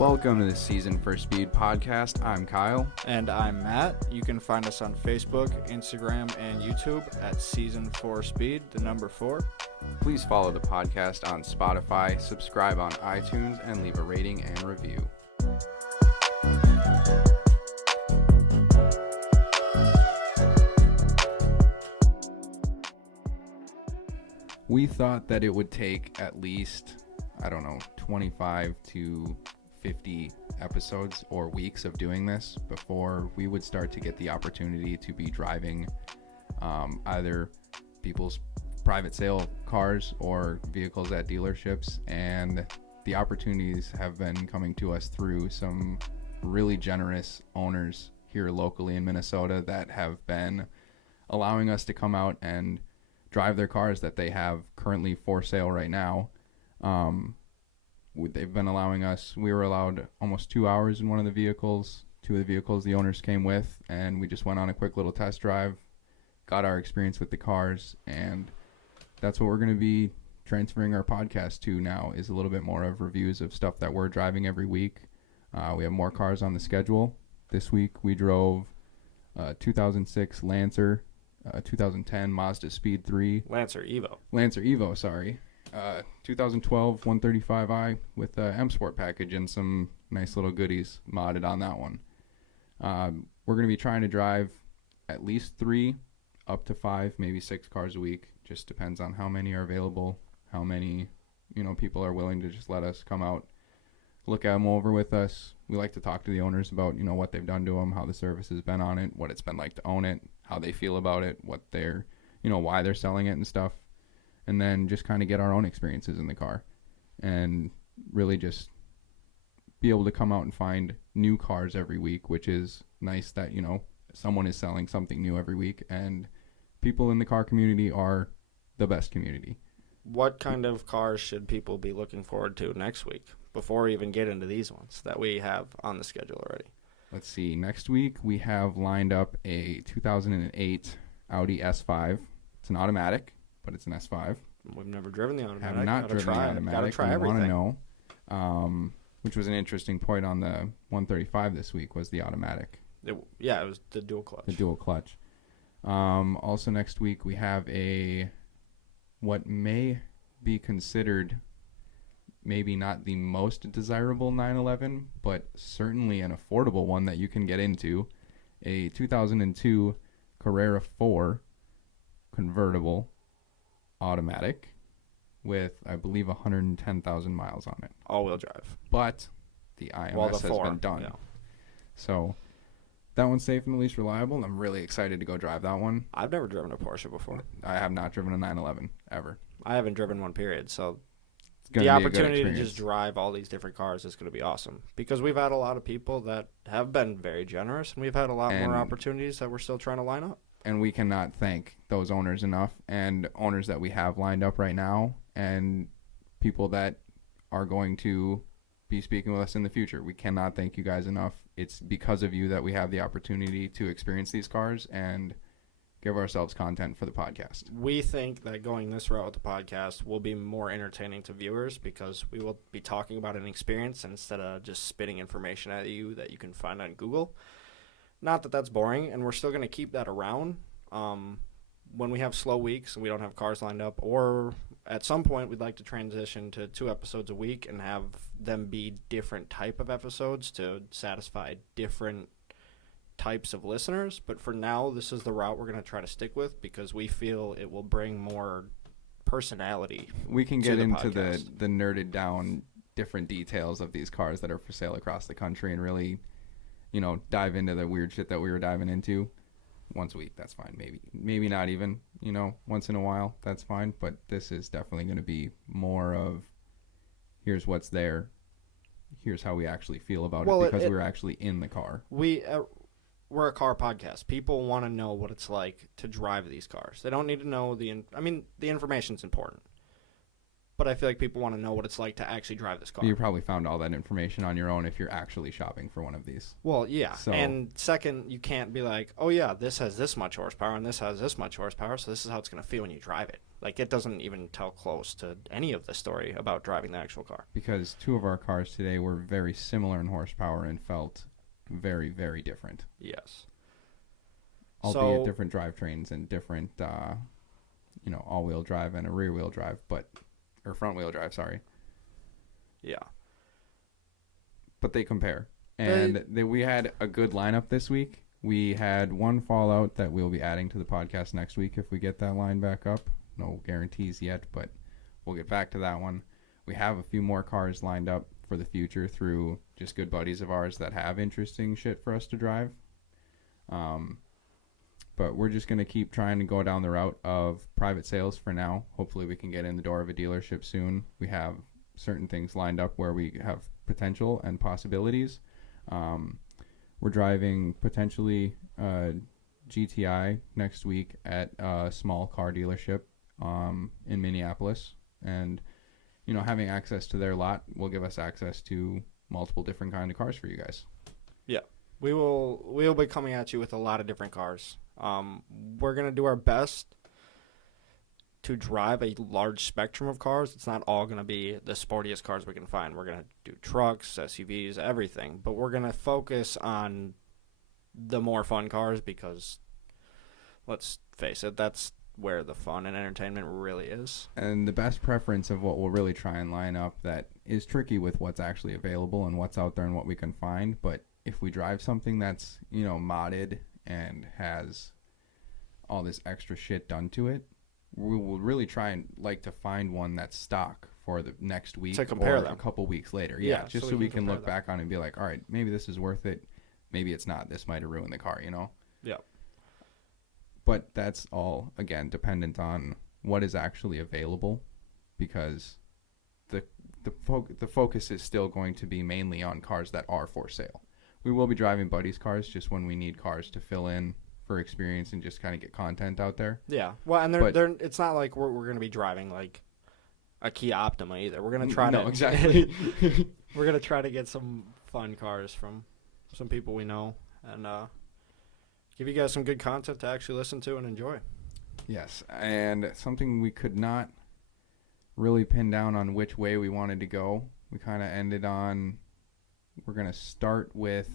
Welcome to the Season for Speed podcast. I'm Kyle. And I'm Matt. You can find us on Facebook, Instagram, and YouTube at Season 4 Speed, the number 4. Please follow the podcast on Spotify, subscribe on iTunes, and leave a rating and review. We thought that it would take at least, 25 to 50 episodes or weeks of doing this before we would start to get the opportunity to be driving either people's private sale cars or vehicles at dealerships, and the opportunities have been coming to us through some really generous owners here locally in Minnesota that have been allowing us to come out and drive their cars that they have currently for sale right now. They've been allowing us, we were allowed almost 2 hours in one of the vehicles, two of the vehicles the owners came with, and we just went on a quick little test drive, got our experience with the cars, and that's what we're going to be transferring our podcast to now, is a little bit more of reviews of stuff that we're driving every week. We have more cars on the schedule. This week we drove a 2006 Lancer, 2010 Mazda Speed 3. Lancer Evo, sorry. 2012 135i with a M Sport package and some nice little goodies modded on that one. We're going to be trying to drive at least 3 up to 5, maybe 6 cars a week. Just depends on how many are available, how many people are willing to just let us come out, look at them over with us. We like to talk to the owners about what they've done to them, how the service has been on it, what it's been like to own it, how they feel about it, what they're why they're selling it and stuff. And then just kind of get our own experiences in the car and really just be able to come out and find new cars every week, which is nice that, someone is selling something new every week, and people in the car community are the best community. What kind of cars should people be looking forward to next week before we even get into these ones that we have on the schedule already? Let's see. Next week we have lined up a 2008 Audi S5. It's an automatic, but it's an S5. We've never driven the automatic. Have not driven the automatic. Gotta try everything. Want to know, which was an interesting point on the 135 this week, was the automatic. It was the dual clutch. The dual clutch. Also next week we have what may be considered maybe not the most desirable 911, but certainly an affordable one that you can get into, a 2002 Carrera 4 convertible automatic with, I believe, 110,000 miles on it. All-wheel drive. But the IMS has been done. Yeah. So that one's safe and at least reliable, and I'm really excited to go drive that one. I've never driven a Porsche before. I have not driven a 911 ever. I haven't driven one, period. So the opportunity to just drive all these different cars is going to be awesome, because we've had a lot of people that have been very generous, and we've had a lot more opportunities that we're still trying to line up. And we cannot thank those owners enough, and owners that we have lined up right now, and people that are going to be speaking with us in the future. We cannot thank you guys enough. It's because of you that we have the opportunity to experience these cars and give ourselves content for the podcast. We think that going this route with the podcast will be more entertaining to viewers, because we will be talking about an experience instead of just spitting information at you that you can find on Google. Not that that's boring, and we're still going to keep that around when we have slow weeks and we don't have cars lined up, or at some point we'd like to transition to 2 episodes a week and have them be different type of episodes to satisfy different types of listeners. But for now, this is the route we're going to try to stick with, because we feel it will bring more personality. We can get into the nerded down different details of these cars that are for sale across the country and really dive into the weird shit that we were diving into once a week. That's fine. Maybe not even, once in a while. That's fine. But this is definitely going to be more of, here's what's there. Here's how we actually feel about it, because we're actually in the car. We're a car podcast. People want to know what it's like to drive these cars. They don't need to know the information's important, but I feel like people want to know what it's like to actually drive this car. You probably found all that information on your own if you're actually shopping for one of these. Well, yeah. So, and second, you can't be like, oh, yeah, this has this much horsepower and this has this much horsepower, so this is how it's going to feel when you drive it. Like, it doesn't even tell close to any of the story about driving the actual car. Because two of our cars today were very similar in horsepower and felt very, very different. Yes. Albeit different drivetrains and different, all-wheel drive and a rear-wheel drive, or front-wheel drive, sorry. Yeah. But they compare. And we had a good lineup this week. We had one Fallout that we'll be adding to the podcast next week if we get that line back up. No guarantees yet, but we'll get back to that one. We have a few more cars lined up for the future through just good buddies of ours that have interesting shit for us to drive. But we're just going to keep trying to go down the route of private sales for now. Hopefully we can get in the door of a dealership soon. We have certain things lined up where we have potential and possibilities. We're driving potentially GTI next week at a small car dealership in Minneapolis. And, having access to their lot will give us access to multiple different kind of cars for you guys. Yeah. We'll be coming at you with a lot of different cars. We're going to do our best to drive a large spectrum of cars. It's not all going to be the sportiest cars we can find. We're going to do trucks, SUVs, everything. But we're going to focus on the more fun cars because, let's face it, that's where the fun and entertainment really is. And the best preference of what we'll really try and line up that is tricky with what's actually available and what's out there and what we can find. But if we drive something that's, modded and has all this extra shit done to it, we will really try and like to find one that's stock for the next week to compare or them a couple weeks later. Yeah, just so we can look back on it and be like, all right, maybe this is worth it. Maybe it's not. This might have ruined the car, Yeah. But that's all, again, dependent on what is actually available because the focus is still going to be mainly on cars that are for sale. We will be driving buddies' cars just when we need cars to fill in for experience and just kind of get content out there. Yeah. Well, and it's not like we're going to be driving like a Kia Optima either. We're going to try exactly. We're going to try to get some fun cars from some people we know and give you guys some good content to actually listen to and enjoy. Yes, and something we could not really pin down on which way we wanted to go. We kind of ended on we're going to start with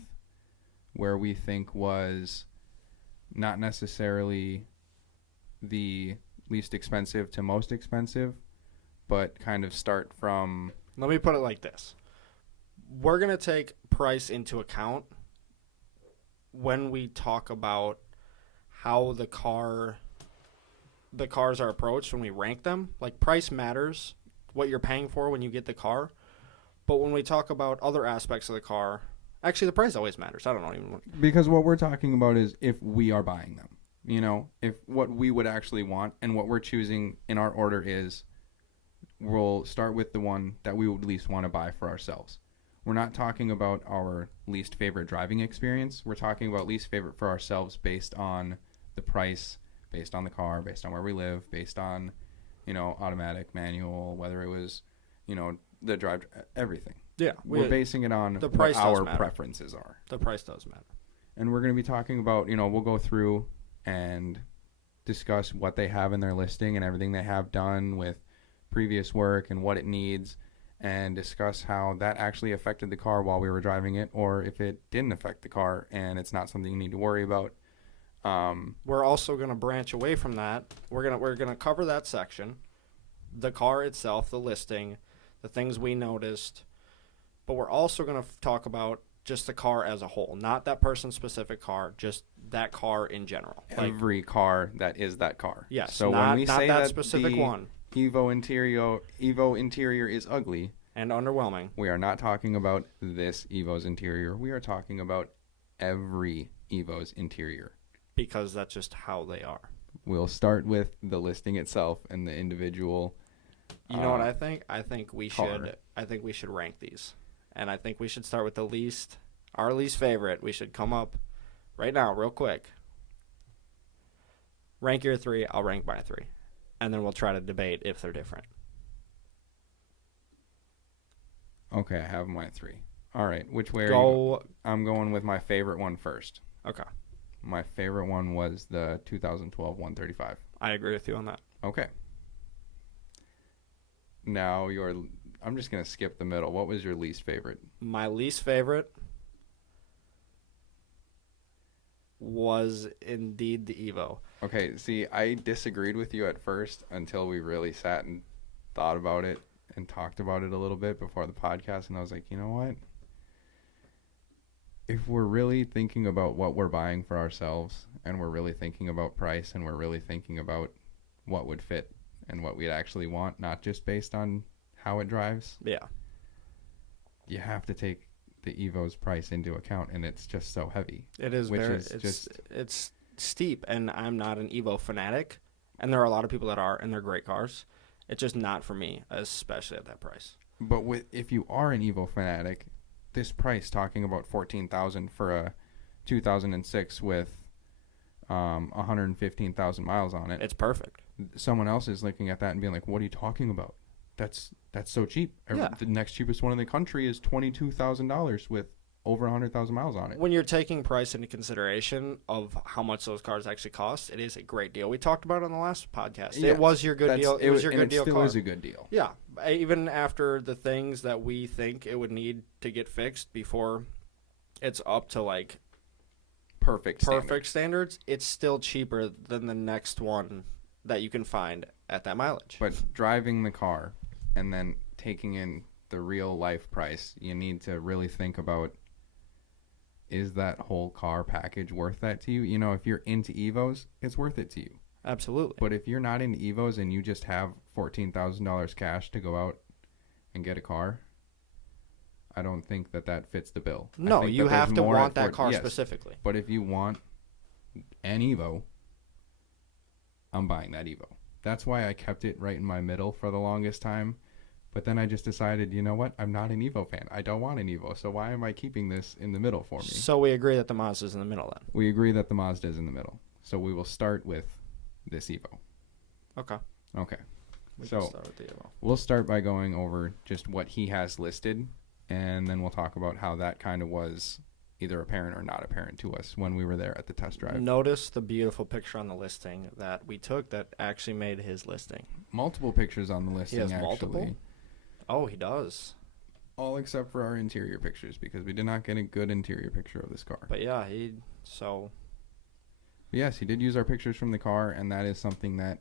where we think was not necessarily the least expensive to most expensive, but kind of start from... Let me put it like this. We're going to take price into account when we talk about how the cars are approached when we rank them. Like, price matters, what you're paying for when you get the car. But when we talk about other aspects of the car, actually the price always matters. I don't know even. Because what we're talking about is if we are buying them. If what we would actually want and what we're choosing in our order is we'll start with the one that we would least want to buy for ourselves. We're not talking about our least favorite driving experience. We're talking about least favorite for ourselves based on the price, based on the car, based on where we live, based on, automatic, manual, whether it was, the drive, everything. Yeah. We're basing it on the price what our preferences are. The price does matter. And we're going to be talking about, we'll go through and discuss what they have in their listing and everything they have done with previous work and what it needs, and discuss how that actually affected the car while we were driving it, or if it didn't affect the car and it's not something you need to worry about. We're also going to branch away from that. We're gonna cover that section, the car itself, the listing, the things we noticed, but we're also going to talk about just the car as a whole, not that person's specific car, just that car in general. Every car that is that car. Yes. So not, when we not say that that specific the one Evo interior is ugly and underwhelming, we are not talking about this Evo's interior. We are talking about every Evo's interior. Because that's just how they are. We'll start with the listing itself and the individual. You know what I think? I think we should rank these. And I think we should start with our least favorite. We should come up right now, real quick. Rank your 3, I'll rank my 3. And then we'll try to debate if they're different. Okay, I have my 3. All right, which way I'm going with my favorite one first. Okay. My favorite one was the 2012 135. I agree with you on that. Okay. Now I'm just gonna skip the middle. What was your least favorite? My least favorite was indeed the Evo. Okay, see, I disagreed with you at first until we really sat and thought about it and talked about it a little bit before the podcast, and I was like, you know what? If we're really thinking about what we're buying for ourselves, and we're really thinking about price, and we're really thinking about what would fit and what we'd actually want, not just based on how it drives, Yeah. you have to take the Evo's price into account, and it's just so heavy. It is it's steep, and I'm not an Evo fanatic, and there are a lot of people that are, and they're great cars. It's just not for me, especially at that price. But if you are an Evo fanatic, this price, talking about $14,000 for a 2006 with 115,000 miles on it, it's perfect. Someone else is looking at that and being like, "What are you talking about? That's so cheap." Yeah. The next cheapest one in the country is $22,000 with over 100,000 miles on it. When you're taking price into consideration of how much those cars actually cost, it is a great deal. We talked about it on the last podcast. Yeah, it was your good deal. It was your good deal car. It still is a good deal. Yeah. Even after the things that we think it would need to get fixed before it's up to like perfect standards, it's still cheaper than the next one that you can find at that mileage. But driving the car and then taking in the real life price, you need to really think about, is that whole car package worth that to you? You know, if you're into Evos, it's worth it to you. Absolutely. But if you're not into Evos and you just have $14,000 cash to go out and get a car, I don't think that fits the bill. No, you have to want that car specifically. But if you want an Evo, I'm buying that Evo. That's why I kept it right in my middle for the longest time. But then I just decided, you know what? I'm not an Evo fan. I don't want an Evo. So why am I keeping this in the middle for me? So we agree that the Mazda's in the middle then. We agree that the Mazda is in the middle. So we will start with this Evo. Okay. We can start with the Evo. We'll start by going over just what he has listed, and then we'll talk about how that kind of was either apparent or not apparent to us when we were there at the test drive. Notice the beautiful picture on the listing that we took that actually made his listing. Multiple pictures on the listing, he has actually. Multiple? Oh, he does. All except for our interior pictures, because we did not get a good interior picture of this car. But yeah, Yes, he did use our pictures from the car, and that is something that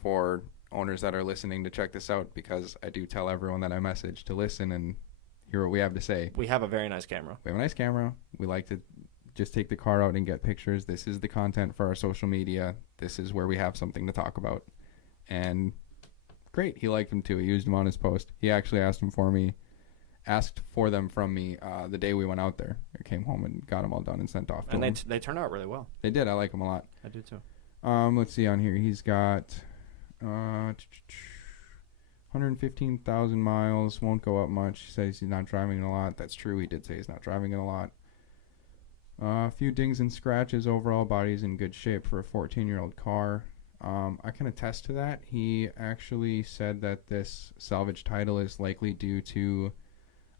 for owners that are listening to check this out, because I do tell everyone that I message to listen and hear what we have to say. We have a very nice camera. We have a nice camera. We like to just take the car out and get pictures. This is the content for our social media. This is where we have something to talk about. And great. He liked them too. He used them on his post. He actually asked them from me the day we went out there. I came home and got them all done and sent off to him. And they turned out really well. They did. I like them a lot. I do too. Let's see on here. He's got 115,000 miles. Won't go up much. He says he's not driving it a lot. That's true. He did say he's not driving it a lot. A few dings and scratches. Overall, body's in good shape for a 14-year-old car. I can attest to that. He actually said that this salvage title is likely due to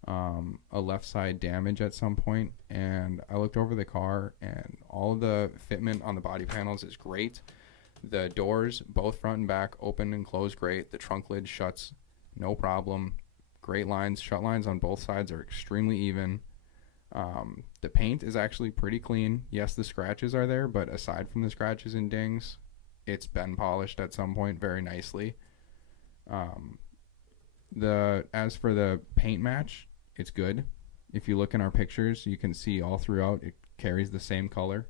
a left side damage at some point. And I looked over the car, and all of the fitment on the body panels is great. The doors, both front and back, open and close great. The trunk lid shuts, no problem. Great lines. Shut lines on both sides are extremely even. The paint is actually pretty clean. Yes, the scratches are there, but aside from the scratches and dings, it's been polished at some point very nicely. As for the paint match, it's good. If you look in our pictures, you can see all throughout it carries the same color.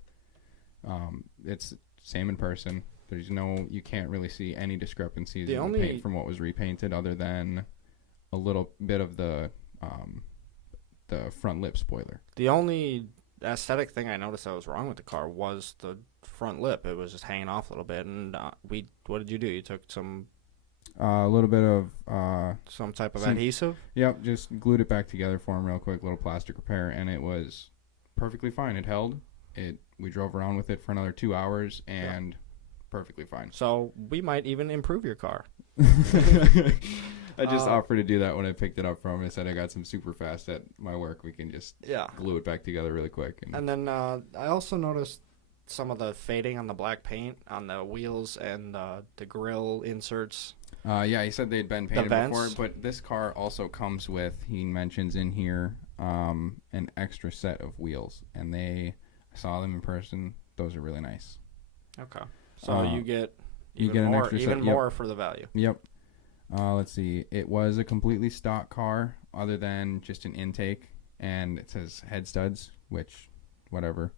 It's same in person. You can't really see any discrepancies in the paint from what was repainted, other than a little bit of the front lip spoiler. The only aesthetic thing I noticed that was wrong with the car was the front lip. It was just hanging off a little bit, and what did you do? You took a little bit of some type of adhesive? Yep, just glued it back together for him real quick, little plastic repair, and it was perfectly fine. It held. We drove around with it for another 2 hours, and perfectly fine. So we might even improve your car. I just offered to do that when I picked it up from him. I said I got some super fast at my work. We can just glue it back together really quick. And then I also noticed some of the fading on the black paint on the wheels and the grill inserts. Yeah, he said they'd been painted before, vents? but this car also comes with, he mentions in here, an extra set of wheels, and I saw them in person. Those are really nice. Okay. So you get you even get an more, extra even set, more for the value. Yep. Let's see. It was a completely stock car, other than just an intake, and it says head studs, which, whatever.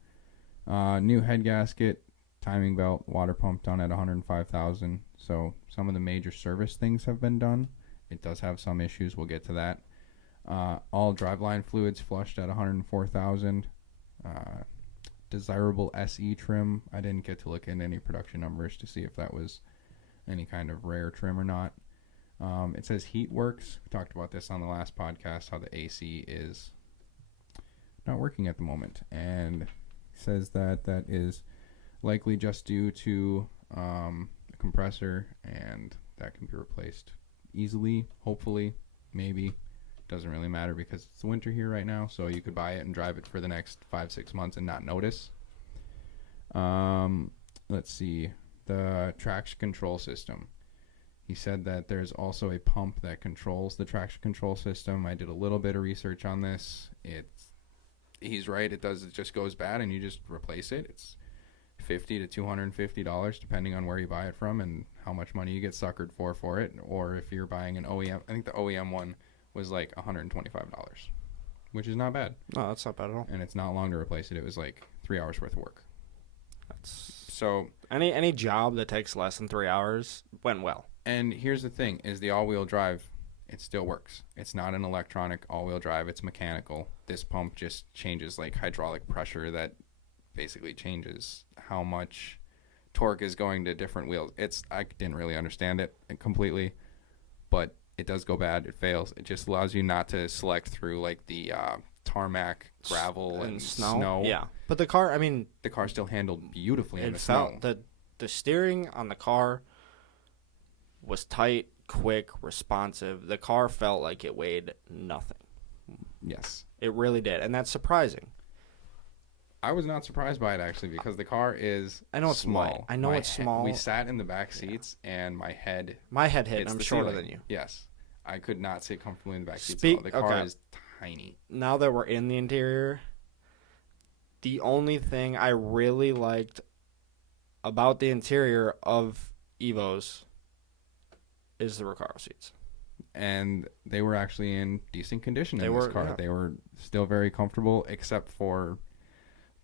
New head gasket, timing belt, water pump done at 105,000. So some of the major service things have been done. It does have some issues. We'll get to that. All driveline fluids flushed at 104,000. Desirable SE trim. I didn't get to look into any production numbers to see if that was any kind of rare trim or not. It says heat works. We talked about this on the last podcast, how the AC is not working at the moment, and says that that is likely just due to a compressor, and that can be replaced easily, hopefully, maybe. Doesn't really matter because it's winter here right now, so you could buy it and drive it for the next 5-6 months and not notice. Let's see. The traction control system. He said that there's also a pump that controls the traction control system. I did a little bit of research on this. He's right. It just goes bad and you just replace it. It's $50 to $250 depending on where you buy it from and how much money you get suckered for it. Or if you're buying an OEM, I think the OEM one was like $125, which is not bad. No, that's not bad at all. And it's not long to replace it. It was like 3 hours worth of work. So any job that takes less than 3 hours went well. And here's the thing: is the all-wheel drive, it still works. It's not an electronic all-wheel drive; it's mechanical. This pump just changes like hydraulic pressure that basically changes how much torque is going to different wheels. I didn't really understand it completely, but it does go bad. It fails. It just allows you not to select through like the tarmac, gravel, and snow. Yeah, but the car, the car still handled beautifully in the felt snow. The steering on the car was tight, quick, responsive. The car felt like it weighed nothing. Yes, it really did, and that's surprising. I was not surprised by it actually because the car is small. Light. I know it's small. We sat in the back seats and my head hit. I'm shorter ceiling. than you. Yes, I could not sit comfortably in the back seats. The car is tiny. Now that we're in the interior, the only thing I really liked about the interior of Evos is the Recaro seats. And they were actually in decent condition in this car. Yeah. They were still very comfortable, except for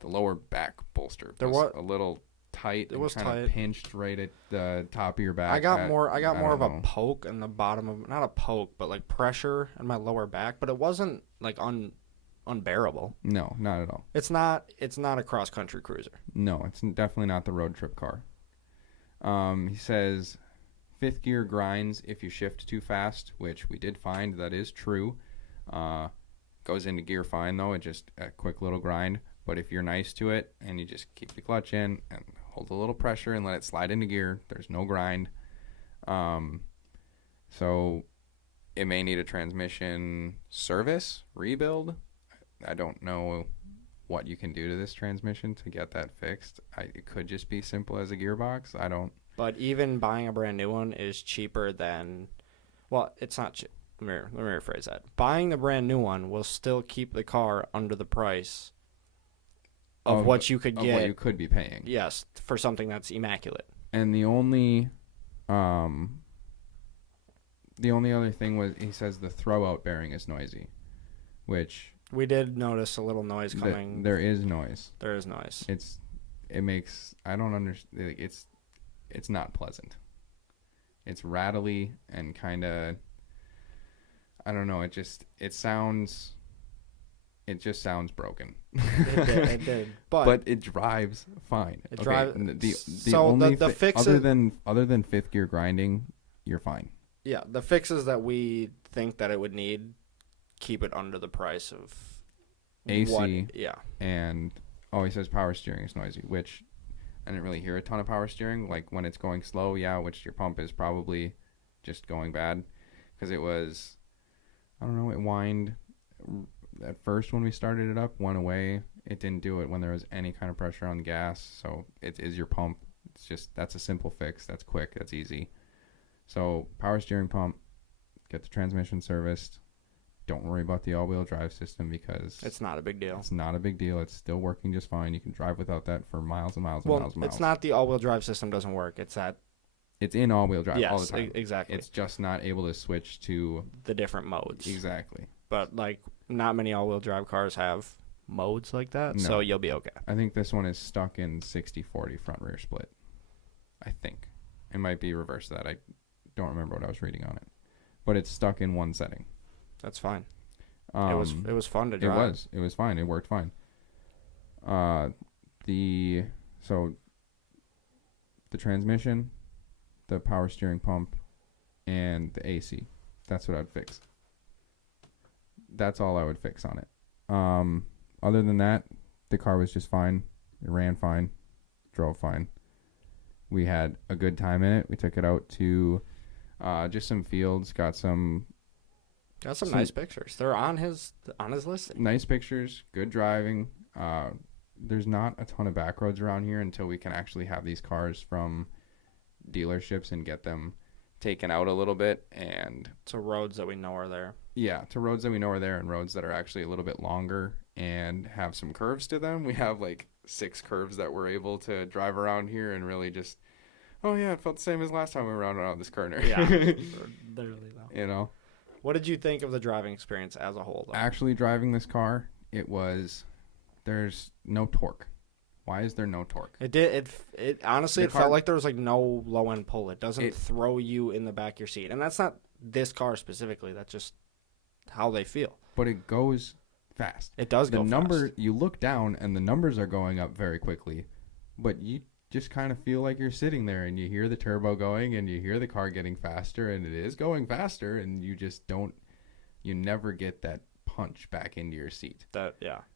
the lower back bolster. It was a little tight. It was kind of pinched right at the top of your back. I got more of a poke in the bottom of, not a poke, but like pressure in my lower back. But it wasn't like unbearable. No, not at all. It's not a cross country cruiser. No, it's definitely not the road trip car. He says fifth gear grinds if you shift too fast, which we did find that is true. Goes into gear fine though, it's just a quick little grind. But if you're nice to it and you just keep the clutch in and hold a little pressure and let it slide into gear, there's no grind. So it may need a transmission service, rebuild. I don't know what you can do to this transmission to get that fixed. It could just be simple as a gearbox. But even buying a brand new one is cheaper than, well, it's not cheap. Let me rephrase that. Buying the brand new one will still keep the car under the price of what you could get. What you could be paying. Yes, for something that's immaculate. And the only other thing was, he says the throwout bearing is noisy, which we did notice a little noise coming. There is noise. There is noise. It makes, I don't understand. It's not pleasant. It's rattly and kind of, I don't know. It just sounds broken. It did. But it drives fine. It drives. The only fixes, other than fifth gear grinding, you're fine. Yeah, the fixes that we think that it would need keep it under the price of AC. And he says power steering is noisy, which I didn't really hear a ton of power steering. Like when it's going slow, which your pump is probably just going bad because it was, I don't know, it whined at first when we started it up, went away. It didn't do it when there was any kind of pressure on the gas. So it is your pump. It's just, that's a simple fix. That's quick. That's easy. So power steering pump, get the transmission serviced. Don't worry about the all-wheel drive system because it's not a big deal. It's not a big deal. It's still working just fine. You can drive without that for miles and miles and miles and miles. It's not the all-wheel drive system doesn't work. It's that. It's in all-wheel drive all the time. Exactly. It's just not able to switch to the different modes. Exactly. But like, not many all-wheel drive cars have modes like that, No. so you'll be okay. I think this one is stuck in 60-40 front-rear split. I think. It might be reverse that. I don't remember what I was reading on it. But it's stuck in one setting. That's fine. It was fun to drive. It was fine. It worked fine. The transmission, the power steering pump, and the AC. That's what I'd fix. That's all I would fix on it. Other than that, the car was just fine. It ran fine. Drove fine. We had a good time in it. We took it out to just some fields. Got some nice pictures. They're on his listing. Nice pictures. Good driving. There's not a ton of back roads around here until we can actually have these cars from dealerships and get them taken out a little bit. And to roads that we know are there. Yeah, to roads that we know are there and roads that are actually a little bit longer and have some curves to them. We have like 6 curves that we're able to drive around here and really just, oh yeah, it felt the same as last time we were around this corner. Yeah, literally though. You know? What did you think of the driving experience as a whole, though? Actually driving this car, there's no torque. Why is there no torque? It honestly, it felt like there was like no low end pull. It doesn't throw you in the back of your seat. And that's not this car specifically. That's just how they feel. But it goes fast. It does go fast. You look down and the numbers are going up very quickly, but you just kind of feel like you're sitting there and you hear the turbo going and you hear the car getting faster and it is going faster and you just you never get that punch back into your seat.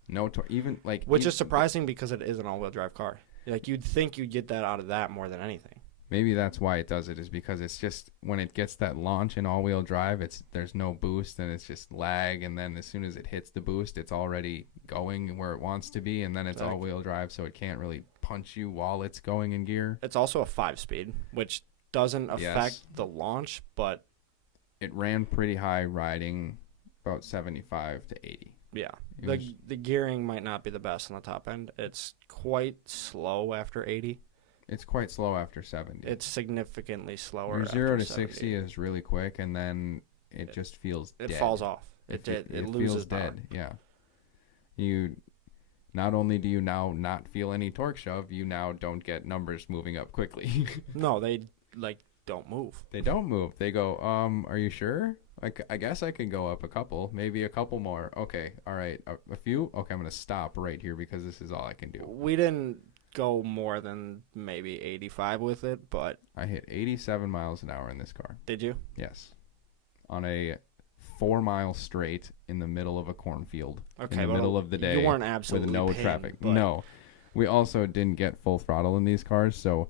No even like which is surprising because it is an all-wheel drive car. Like you'd think you'd get that out of that more than anything. Maybe that's why it does it, is because it's just when it gets that launch in all-wheel drive, there's no boost and it's just lag, and then as soon as it hits the boost, it's already going where it wants to be, and then it's all-wheel drive, so it can't really punch you while it's going in gear. It's also a 5-speed, which doesn't affect the launch, but it ran pretty high riding about 75 to 80. Yeah. The gearing might not be the best on the top end. It's quite slow after 80. It's quite slow after 70. It's significantly slower. Your 0 to 60 is really quick, and then it just feels dead. It falls off. It loses feels dead. Yeah. You not only do you now not feel any torque shove, you now don't get numbers moving up quickly. No, they don't move. They don't move. They go, are you sure? I guess I could go up a couple, maybe a couple more. Okay, all right, a few. Okay, I'm gonna stop right here because this is all I can do. We didn't go more than maybe 85 with it, but I hit 87 miles an hour in this car. Did you? Yes, on a 4-mile straight in the middle of a cornfield. Okay, in the middle of the day. You weren't absolutely with no traffic. But... No, we also didn't get full throttle in these cars, so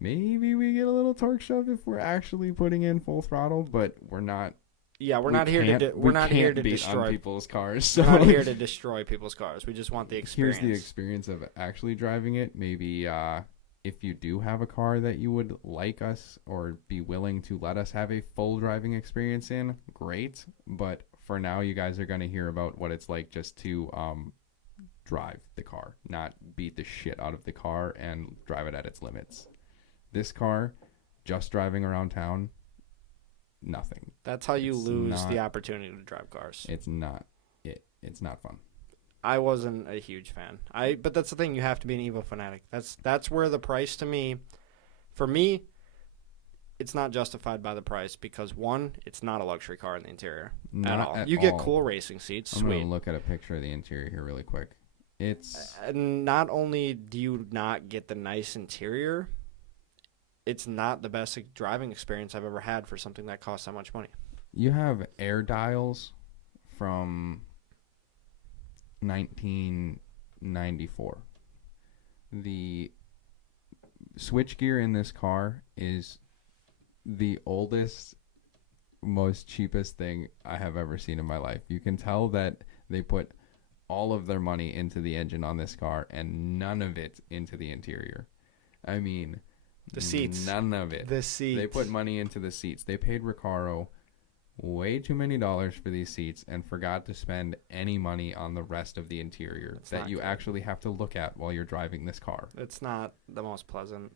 maybe we get a little torque shove if we're actually putting in full throttle, but we're not. Yeah, we're not here to destroy people's cars. So we're not here to destroy people's cars. We just want the experience. Here's the experience of actually driving it. Maybe if you do have a car that you would like us or be willing to let us have a full driving experience in, great. But for now, you guys are going to hear about what it's like just to drive the car, not beat the shit out of the car and drive it at its limits. This car, just driving around town, nothing. That's how you lose the opportunity to drive cars. It's not fun. I wasn't a huge fan. But that's the thing, you have to be an Evo fanatic. That's where the price for me, it's not justified by the price because one, it's not a luxury car in the interior at all. You get cool racing seats, I'm going to look at a picture of the interior here really quick. Not only do you not get the nice interior, it's not the best driving experience I've ever had for something that costs that much money. You have air dials from 1994. The switchgear in this car is the oldest, most cheapest thing I have ever seen in my life. You can tell that they put all of their money into the engine on this car and none of it into the interior. I mean, The seats. None of it. The seats. They put money into the seats. They paid Recaro way too many dollars for these seats and forgot to spend any money on the rest of the interior that you actually have to look at while you're driving this car. It's not the most pleasant.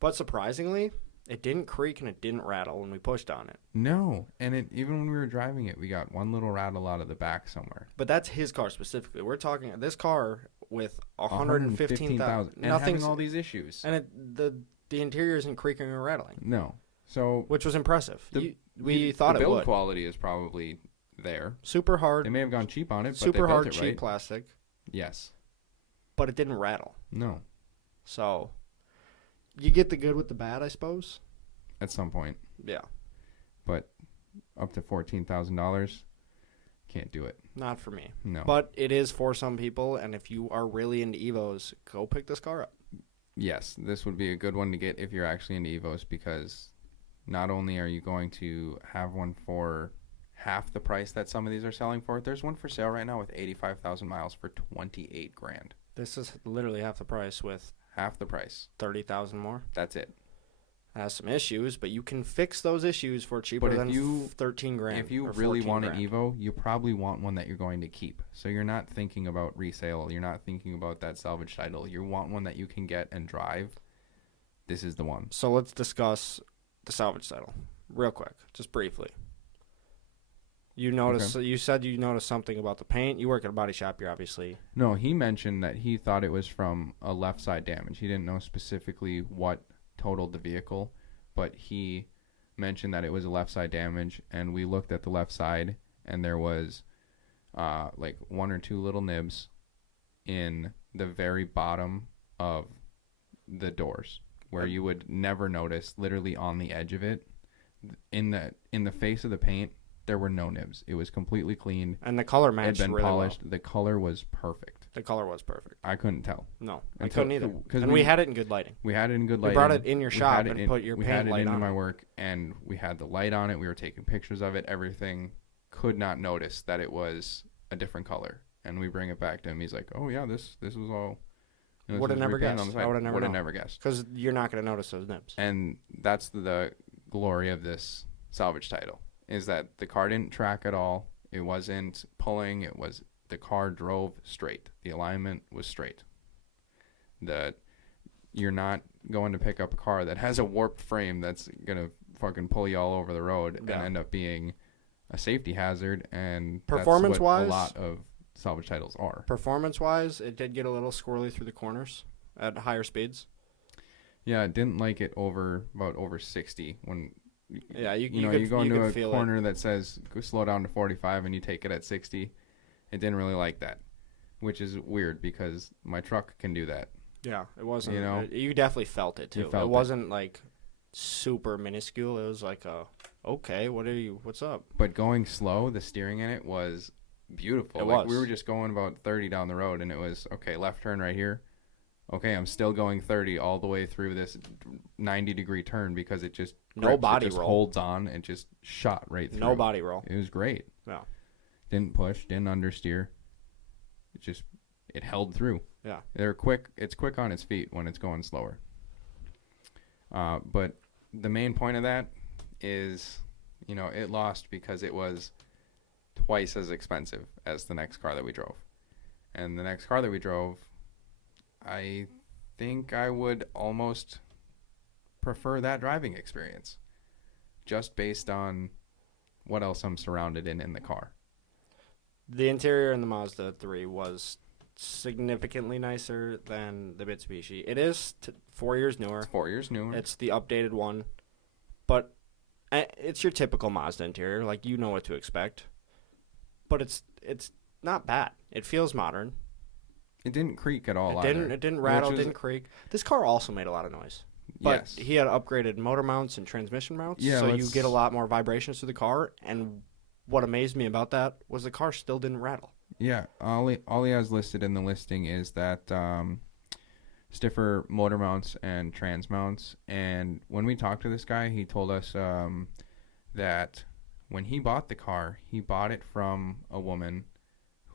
But surprisingly, it didn't creak and it didn't rattle when we pushed on it. No. And even when we were driving it, we got one little rattle out of the back somewhere. But that's his car specifically. We're talking this car with 115,000. And having all these issues. And the interior isn't creaking or rattling. No. So, which was impressive. We thought it would. The build quality is probably there. Super hard. They may have gone cheap on it, but super they built hard, it cheap right. plastic. Yes. But it didn't rattle. No. So, you get the good with the bad, I suppose. At some point. Yeah. But up to $14,000, can't do it. Not for me. No. But it is for some people, and if you are really into Evos, go pick this car up. Yes, this would be a good one to get if you're actually into Evos, because not only are you going to have one for half the price that some of these are selling for, there's one for sale right now with 85,000 miles for $28,000. This is literally half the price with half the price. 30,000 more. That's it. It has some issues, but you can fix those issues for cheaper than $13,000. If you really want an Evo, you probably want one that you're going to keep. So you're not thinking about resale. You're not thinking about that salvage title. You want one that you can get and drive. This is the one. So let's discuss the salvage title real quick, just briefly. You said you noticed something about the paint. You work at a body shop here, obviously. No, he mentioned that he thought it was from a left side damage. He didn't know specifically what totaled the vehicle, but he mentioned that it was a left side damage, and we looked at the left side, and there was like one or two little nibs in the very bottom of the doors where you would never notice, literally on the edge of it. In the face of the paint, there were no nibs. It was completely clean. And the color matched really polished. well. The color was perfect. The color was perfect. I couldn't tell. No, I couldn't either. And we had it in good lighting. We had it in good lighting. We brought it in your shop and put your paint light on it. We had it into my work, and we had the light on it. We were taking pictures of it. Everything. Could not notice that it was a different color. And we bring it back to him. He's like, "Oh yeah, this was all." Would have never guessed. I would have never guessed. Because you're not going to notice those nibs. And that's the glory of this salvage title, is that the car didn't track at all. It wasn't pulling. The car drove straight. The alignment was straight. You're not going to pick up a car that has a warped frame that's going to fucking pull you all over the road and end up being a safety hazard. And performance-wise, a lot of salvage titles are. Performance-wise, it did get a little squirrely through the corners at higher speeds. Yeah, it didn't like it over 60 when. Yeah, you go into a corner that says go slow down to 45 and you take it at 60. It didn't really like that, which is weird because my truck can do that. Yeah, it wasn't. You definitely felt it too. It wasn't like super minuscule. It was like okay, what's up? But going slow, the steering in it was beautiful. We were just going about 30 down the road, and it was okay. Left turn right here. Okay, I'm still going 30 all the way through this 90-degree turn because it just holds on and just shot right through. No body roll. It was great. Yeah. Didn't push, didn't understeer. It held through. Yeah. They're quick. It's quick on its feet when it's going slower. But the main point of that is, it lost because it was twice as expensive as the next car that we drove. And the next car that we drove, I think I would almost prefer that driving experience just based on what else I'm surrounded in the car. The interior in the Mazda 3 was significantly nicer than the Mitsubishi. It is 4 years newer. It's 4 years newer. It's the updated one. But it's your typical Mazda interior. Like, you know what to expect. But it's not bad. It feels modern. It didn't creak at all. It didn't rattle, didn't creak. This car also made a lot of noise. But yes. He had upgraded motor mounts and transmission mounts, so you get a lot more vibrations through the car. And what amazed me about that was the car still didn't rattle. Yeah, all he has listed in the listing is that stiffer motor mounts and trans mounts. And when we talked to this guy, he told us that when he bought the car, he bought it from a woman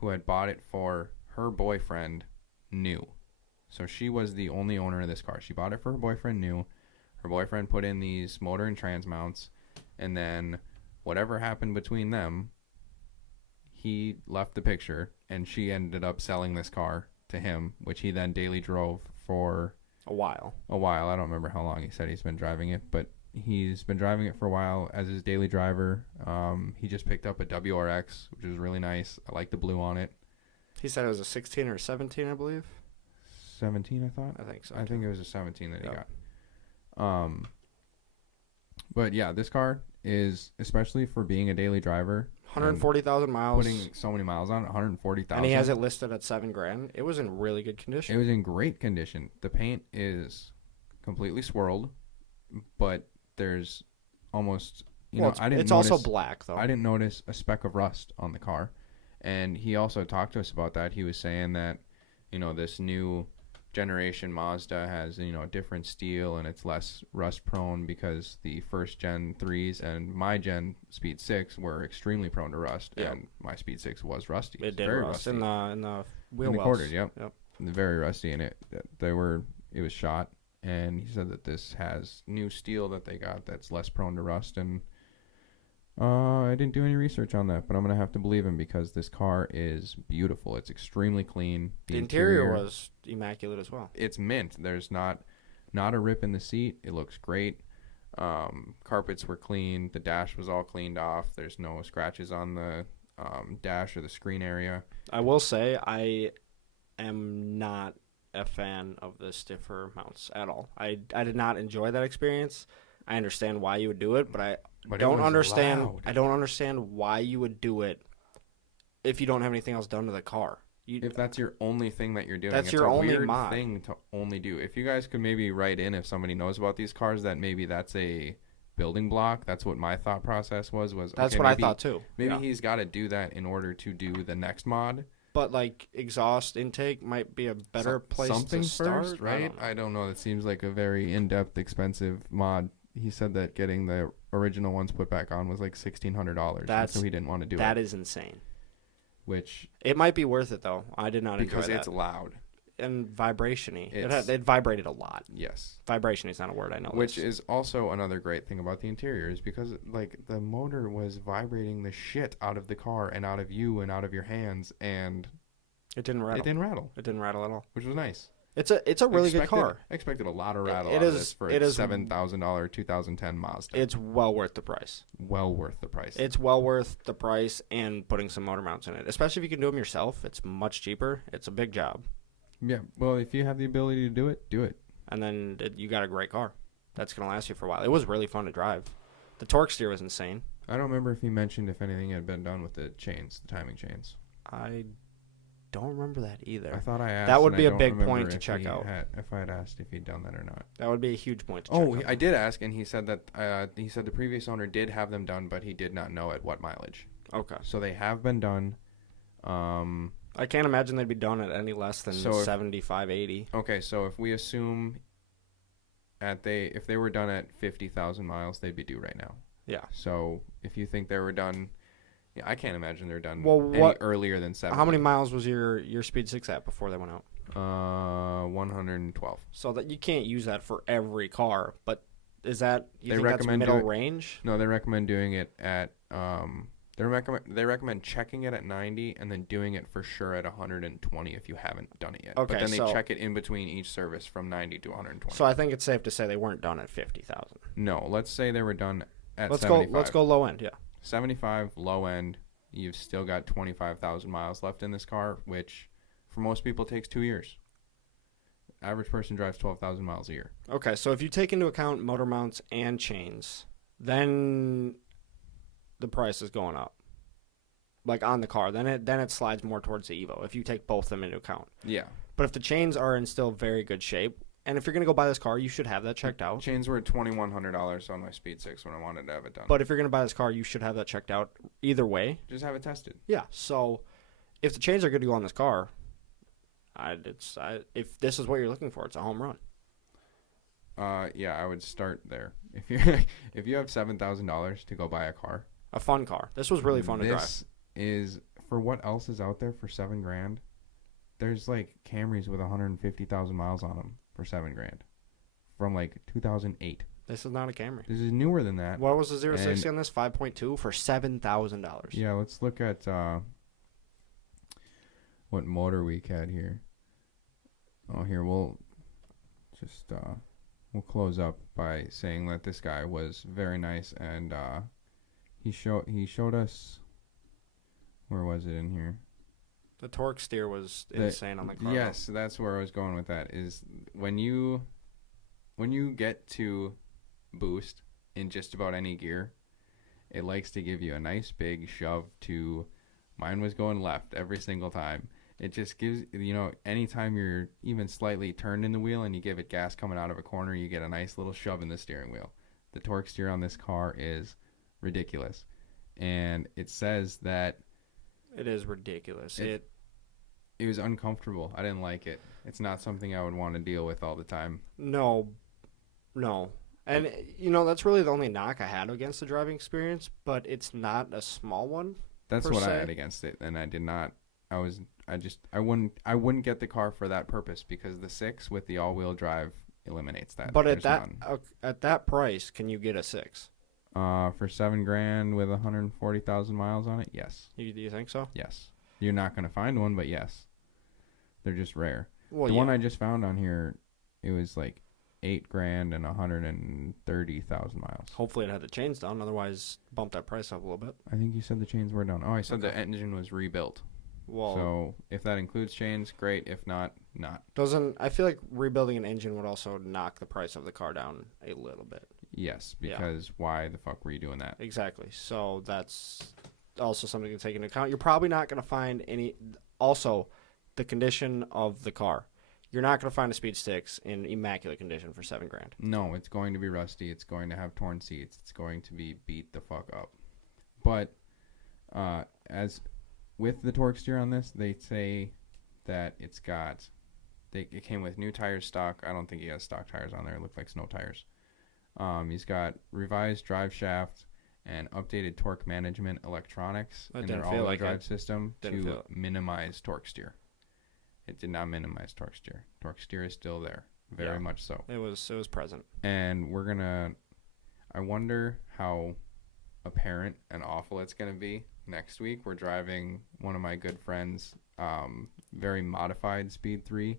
who had bought it for her boyfriend new. So she was the only owner of this car. She bought it for her boyfriend new. Her boyfriend put in these motor and trans mounts, and then whatever happened between them, he left the picture, and she ended up selling this car to him, which he then daily drove for A while. I don't remember how long he said he's been driving it, but he's been driving it for a while as his daily driver. He just picked up a WRX, which is really nice. I like the blue on it. He said it was a 16 or 17, I believe. 17, I thought. I think so. I think it was a 17 that he got. But yeah, this car is, especially for being a daily driver, 140,000 miles. putting so many miles on it, 140,000. And he has it listed at $7,000. It was in really good condition. It was in great condition. The paint is completely swirled, but there's almost, it's also black though. I didn't notice a speck of rust on the car. And he also talked to us about that. He was saying that, this new generation Mazda has, a different steel, and it's less rust prone because the first gen 3s and my gen Speed 6 were extremely prone to rust. Yep. And my Speed 6 was rusty. It did very rust rusty. in the wheel in the wells. quarters, yep. Very rusty, and it was shot. And he said that this has new steel that they got that's less prone to rust. And I didn't do any research on that, but I'm going to have to believe him because this car is beautiful. It's extremely clean. The interior was immaculate as well. It's mint. There's not a rip in the seat. It looks great. Carpets were clean. The dash was all cleaned off. There's no scratches on the dash or the screen area. I will say I am not a fan of the stiffer mounts at all. I did not enjoy that experience. I understand why you would do it, but I don't understand why you would do it if you don't have anything else done to the car. If that's your only thing that you're doing, that's it's your a only weird mod thing to only do. If you guys could maybe write in, if somebody knows about these cars, that maybe that's a building block. That's what my thought process was. That's what I thought too. Maybe he's got to do that in order to do the next mod. But like exhaust intake might be a better place something to start, first, right? I don't know. It seems like a very in-depth, expensive mod. He said that getting the original ones put back on was like $1,600, so he didn't want to do it. That is insane. Which it might be worth it though. I did not enjoy that because it's loud and vibration-y. It vibrated a lot. Yes, vibration is not a word I know. Which is also another great thing about the interior is because like the motor was vibrating the shit out of the car and out of you and out of your hands, and it didn't rattle. It didn't rattle. It didn't rattle at all, which was nice. It's a really good car. I expected a lot of rattle out of this for a $7,000 2010 Mazda. It's well worth the price. Well worth the price. It's well worth the price and putting some motor mounts in it. Especially if you can do them yourself. It's much cheaper. It's a big job. Yeah. Well, if you have the ability to do it, do it. And then you got a great car. That's going to last you for a while. It was really fun to drive. The torque steer was insane. I don't remember if he mentioned if anything had been done with the chains, the timing chains. I don't remember that either. I thought I asked. That would be a big point to check out. If I had asked if he'd done that or not. That would be a huge point to check out. I did ask, and he said that the previous owner did have them done, but he did not know at what mileage. Okay. So they have been done. I can't imagine they'd be done at any less than 75, 80. Okay, so if we assume if they were done at 50,000 miles, they'd be due right now. Yeah. So if you think they were done, I can't imagine they're done any earlier than 70. How many miles was your Speed 6 at before they went out? 112. So that you can't use that for every car, but is that think that's middle range? No, they recommend doing it at they recommend checking it at 90 and then doing it for sure at 120 if you haven't done it yet. Okay, but then they check it in between each service from 90 to 120. So I think it's safe to say they weren't done at 50,000. No, let's say they were done at 75. Let's go low end, yeah. 75 low end. You've still got 25,000 miles left in this car, which for most people takes 2 years. Average person drives 12,000 miles a year. Okay, so if you take into account motor mounts and chains, then the price is going up. Like on the car, then it slides more towards the Evo if you take both of them into account. Yeah. But if the chains are in still very good shape, and if you're going to go buy this car, you should have that checked out. Chains were $2,100 on my Speed 6 when I wanted to have it done. But if you're going to buy this car, you should have that checked out either way. Just have it tested. Yeah. So if the chains are good to go on this car, if this is what you're looking for, it's a home run. Yeah, I would start there. If you have $7,000 to go buy a car, a fun car. This was really fun to drive. This is for what else is out there for $7,000. There's like Camrys with 150,000 miles on them for $7,000 from like 2008. This is not a Camry. This is newer than that. What was the 060 on this? 5.2 for $7,000. Yeah, let's look at what Motor Week had here. Oh, here we'll just we'll close up by saying that this guy was very nice, and he showed us, where was it in here? The torque steer was insane on the car. Yes, that's where I was going with that. Is when you get to boost in just about any gear, it likes to give you a nice big shove to. Mine was going left every single time. It just gives, anytime you're even slightly turned in the wheel and you give it gas coming out of a corner, you get a nice little shove in the steering wheel. The torque steer on this car is ridiculous. And it says that it is ridiculous. It was uncomfortable. I didn't like it. It's not something I would want to deal with all the time. No. And, that's really the only knock I had against the driving experience, but it's not a small one. That's what I had against it, and I did not. I wouldn't get the car for that purpose, because the 6 with the all-wheel drive eliminates that. But at that price, can you get a 6? For $7,000 with 140,000 miles on it, yes. Do you think so? Yes. You're not going to find one, but yes. They're just rare. Well, the one I just found on here, it was like $8,000 and 130,000 miles. Hopefully it had the chains down, otherwise bump that price up a little bit. I think you said the chains were down. Oh, I said the engine was rebuilt. Well, so if that includes chains, great. If not, not. I feel like rebuilding an engine would also knock the price of the car down a little bit. Yes, because why the fuck were you doing that? Exactly. So that's also something to take into account. You're probably not going to find any. Also, the condition of the car. You're not going to find a Speed 6 in immaculate condition for $7,000. No, it's going to be rusty. It's going to have torn seats. It's going to be beat the fuck up. But as with the torque steer on this, they say that it came with new tires stock. I don't think he has stock tires on there. It looked like snow tires. He's got revised drive shaft and updated torque management electronics in their all-wheel drive system to minimize torque steer. It did not minimize torque steer. Torque steer is still there, very much so. It was present. And I wonder how apparent and awful it's gonna be next week. We're driving one of my good friends' very modified Speed 3.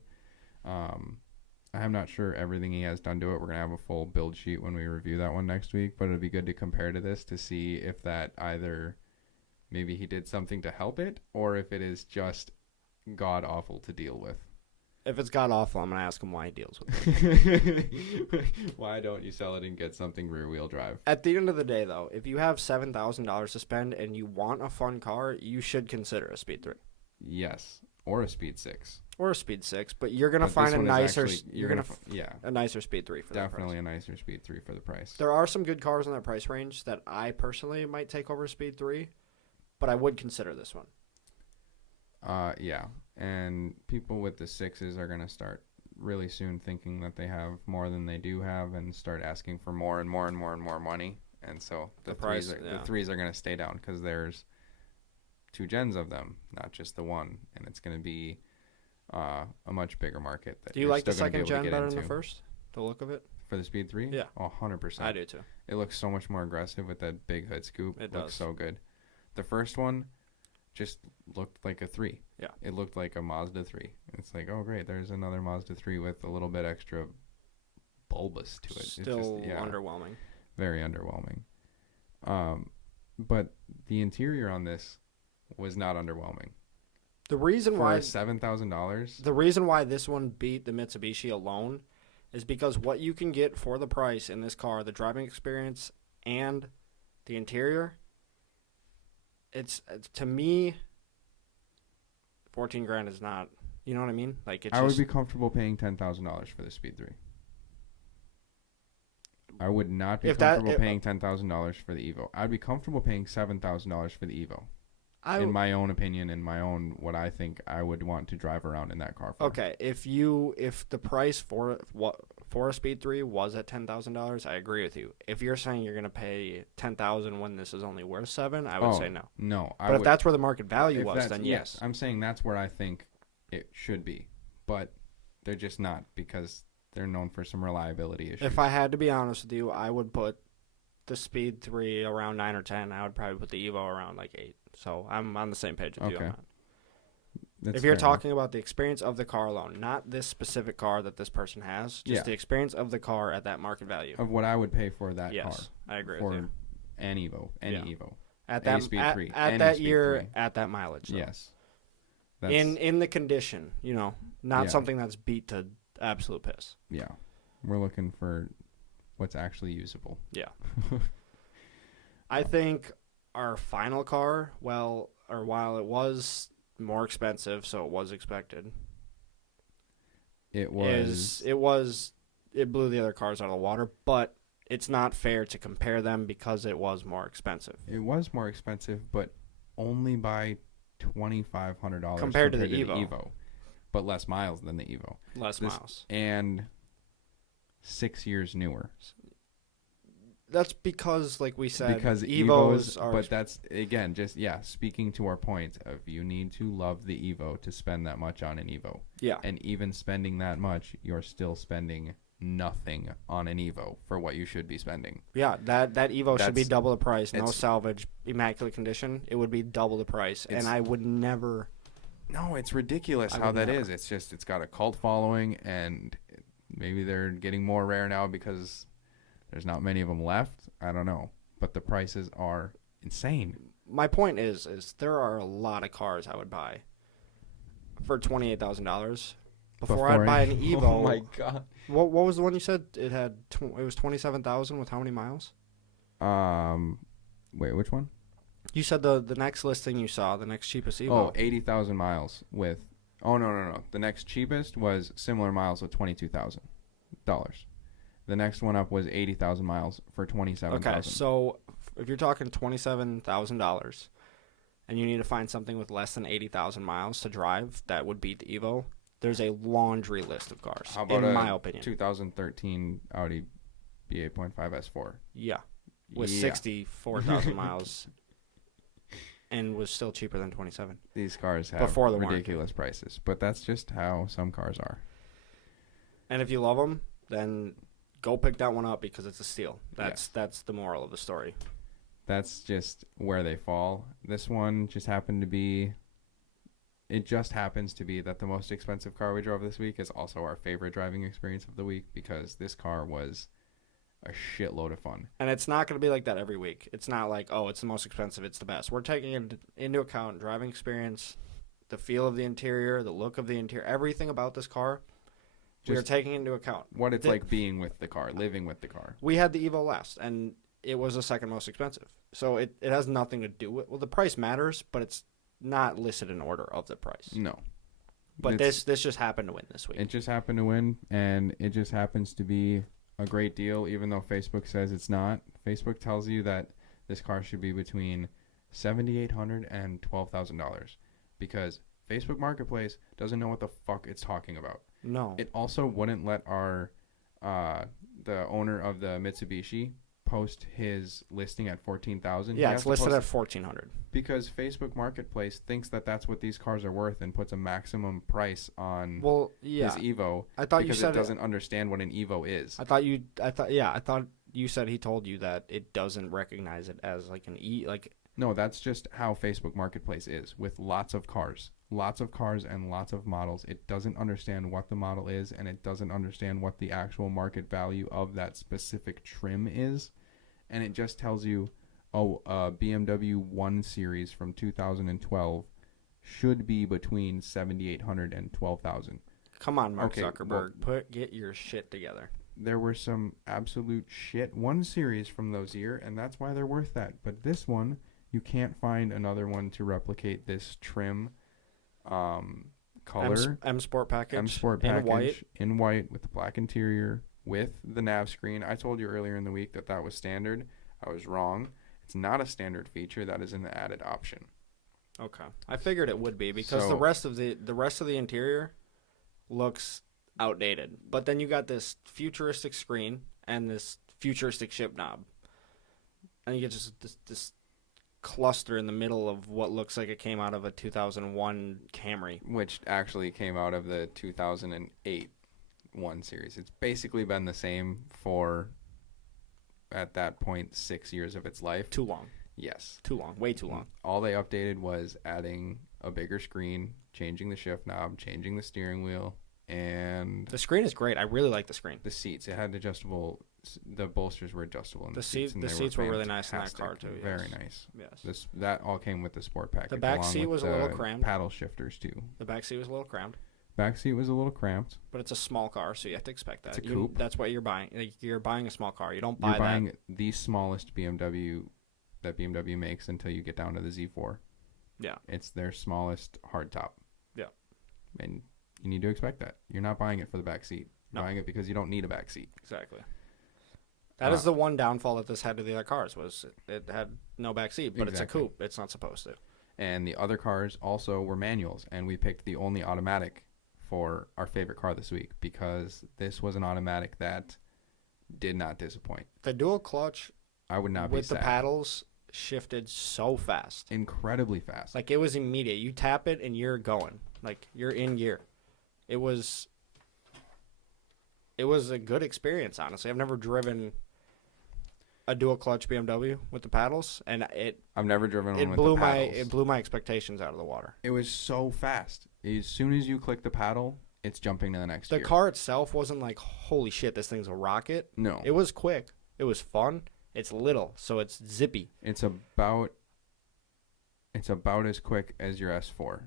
I'm not sure everything he has done to it. We're going to have a full build sheet when we review that one next week, but it'll be good to compare to this to see if that either maybe he did something to help it or if it is just god-awful to deal with. If it's god-awful, I'm going to ask him why he deals with it. Why don't you sell it and get something rear-wheel drive? At the end of the day, though, if you have $7,000 to spend and you want a fun car, you should consider a Speed 3. Yes, or a Speed 6. Or a Speed 6, but you're going to find a nicer a nicer Speed 3 for that price. Definitely a nicer Speed 3 for the price. There are some good cars in that price range that I personally might take over Speed 3, but I would consider this one. Yeah, and people with the 6s are going to start really soon thinking that they have more than they do have and start asking for more and more and more and more money, and so the 3s are going to stay down because there's 2 gens of them, not just the one, and it's going to be a much bigger market. Do you like the second gen better than the first? The look of it? For the Speed 3? Yeah. Oh, 100%. I do too. It looks so much more aggressive with that big hood scoop. It looks so good. The first one just looked like a 3. Yeah. It looked like a Mazda 3. It's like, oh, great, there's another Mazda 3 with a little bit extra bulbous to it. Still it's just, underwhelming. Very underwhelming. But the interior on this was not underwhelming. The reason why $7,000. The reason why this one beat the Mitsubishi alone is because what you can get for the price in this car, the driving experience and the interior, it's to me, $14,000 is not. You know what I mean? Like I would be comfortable paying $10,000 for the Speed 3. I would not be comfortable paying $10,000 for the Evo. I'd be comfortable paying $7,000 for the Evo. In my own opinion, in my own what I think I would want to drive around in that car for. Okay, if the price for a Speed 3 was at $10,000, I agree with you. If you're saying you're gonna pay $10,000 when this is only worth $7,000, I would say no. No, but if that's where the market value was, then yes. I'm saying that's where I think it should be, but they're just not because they're known for some reliability issues. If I had to be honest with you, I would put the Speed 3 around 9 or 10. I would probably put the Evo around like 8. So I'm on the same page with you on that. That's if you're fair talking about the experience of the car alone, not this specific car that this person has, just the experience of the car at that market value. of what I would pay for that car. Yes, I agree For with you. an Evo, any Evo. At Any that Speed 3, at any that Speed year, 3. at that mileage. Though. Yes. In the condition, not Yeah. something that's beat to absolute piss. Yeah. We're looking for what's actually usable. Yeah. I think our final car, while it was more expensive, so it was expected. It blew the other cars out of the water, but it's not fair to compare them because it was more expensive. It was more expensive, but only by $2,500 compared to the Evo. But less miles than the Evo. Less miles. And 6 years newer. That's because, like we said, because Evos are... But that's, again, just, speaking to our point of you need to love the Evo to spend that much on an Evo. Yeah. And even spending that much, you're still spending nothing on an Evo for what you should be spending. Yeah, that Evo should be double the price. No salvage, immaculate condition. It would be double the price. And I would never... No, it's ridiculous how that is. It's just, it's got a cult following, and maybe they're getting more rare now because... there's not many of them left. I don't know. But the prices are insane. My point is there are a lot of cars I would buy for $28,000 before I'd buy an Evo. Oh, my God. What was the one you said? It was $27,000 with how many miles? Wait, which one? You said the next listing you saw, the next cheapest Evo. Oh, 80,000 miles with... Oh, no. The next cheapest was similar miles with $22,000. The next one up was 80,000 miles for $27,000. Okay, so if you're talking $27,000 and you need to find something with less than 80,000 miles to drive that would beat the Evo, there's a laundry list of cars, How about in my opinion. 2013 Audi B8.5 S4? Yeah, with 64,000 miles and was still cheaper than 27. These cars have Before the ridiculous prices, but that's just how some cars are. And if you love them, then... go pick that one up because it's a steal. That's the moral of the story. That's just where they fall. This one just happened to be... it just happens to be that the most expensive car we drove this week is also our favorite driving experience of the week because this car was a shitload of fun. And it's not going to be like that every week. It's not like, oh, it's the most expensive, it's the best. We're taking into account driving experience, the feel of the interior, the look of the interior, everything about this car. We are taking into account what it's like being with the car, living with the car. We had the Evo last, and it was the second most expensive. So it has nothing to do with... well, the price matters, but it's not listed in order of the price. No. But this just happened to win this week. It just happened to win, and it just happens to be a great deal, even though Facebook says it's not. Facebook tells you that this car should be between $7,800 and $12,000 because Facebook Marketplace doesn't know what the fuck it's talking about. No. It also wouldn't let our the owner of the Mitsubishi post his listing at $14,000. Yeah, it's listed at $1,400 because Facebook Marketplace thinks that that's what these cars are worth and puts a maximum price on his Evo. I thought because you said it doesn't understand what an Evo is. I thought you said he told you that it doesn't recognize it as like an No, that's just how Facebook Marketplace is with lots of cars and lots of models. It doesn't understand what the model is, and it doesn't understand what the actual market value of that specific trim is. And it just tells you, BMW 1 Series from 2012 should be between $7,800 and $12,000. Come on, Mark Zuckerberg. Get your shit together. There were some absolute shit 1 Series from those years, and that's why they're worth that. But this one, you can't find another one to replicate this trim color. M Sport package. M Sport package in white with the black interior with the nav screen. I told you earlier in the week that was standard. I was wrong. It's not a standard feature. That is an added option. Okay, I figured it would be because the rest of the interior looks outdated. But then you got this futuristic screen and this futuristic ship knob, and you get just this cluster in the middle of what looks like it came out of a 2001 Camry, which actually came out of the 2008 1 Series. It's basically been the same for, at that point, 6 years of its life. Too long. Yes. Too long. Way too long. All they updated was adding a bigger screen, changing the shift knob, changing the steering wheel, and The screen is great. I really like the screen. the seats. It had adjustable. The bolsters were adjustable. In The seats, and the they seats were really nice in that fantastic. car too. Yes. Very nice. Yes. That all came with the sport package. The back along seat with was a the little cramped. Paddle shifters too. The back seat was a little cramped, Back seat was a little cramped. but it's a small car, so you have to expect that. It's a coupe. That's what you're buying. Like, you're buying a small car. You don't buy You're buying that. the smallest BMW that BMW makes until you get down to the Z4. Yeah. It's their smallest hardtop. Yeah. And you need to expect that. You're not buying it for the back seat. You're No. buying it because you don't need a back seat. Exactly. That is the one downfall that this had to the other cars, was it had no back seat, but Exactly. it's a coupe. It's not supposed to. And the other cars also were manuals, and we picked the only automatic for our favorite car this week because this was an automatic that did not disappoint. The dual clutch I would not be with the sad. paddles shifted so fast. Incredibly fast. Like, it was immediate. You tap it and you're going. Like, you're in gear. It was a good experience, honestly. I've never driven a dual clutch BMW with the paddles, and I've never driven one it with blew the paddles. it blew my expectations out of the water. It was so fast. As soon as you click the paddle, it's jumping to the next The gear. car itself wasn't like, holy shit, this thing's a rocket. No. It was quick. It was fun. It's little, so it's zippy. It's about as quick as your S4.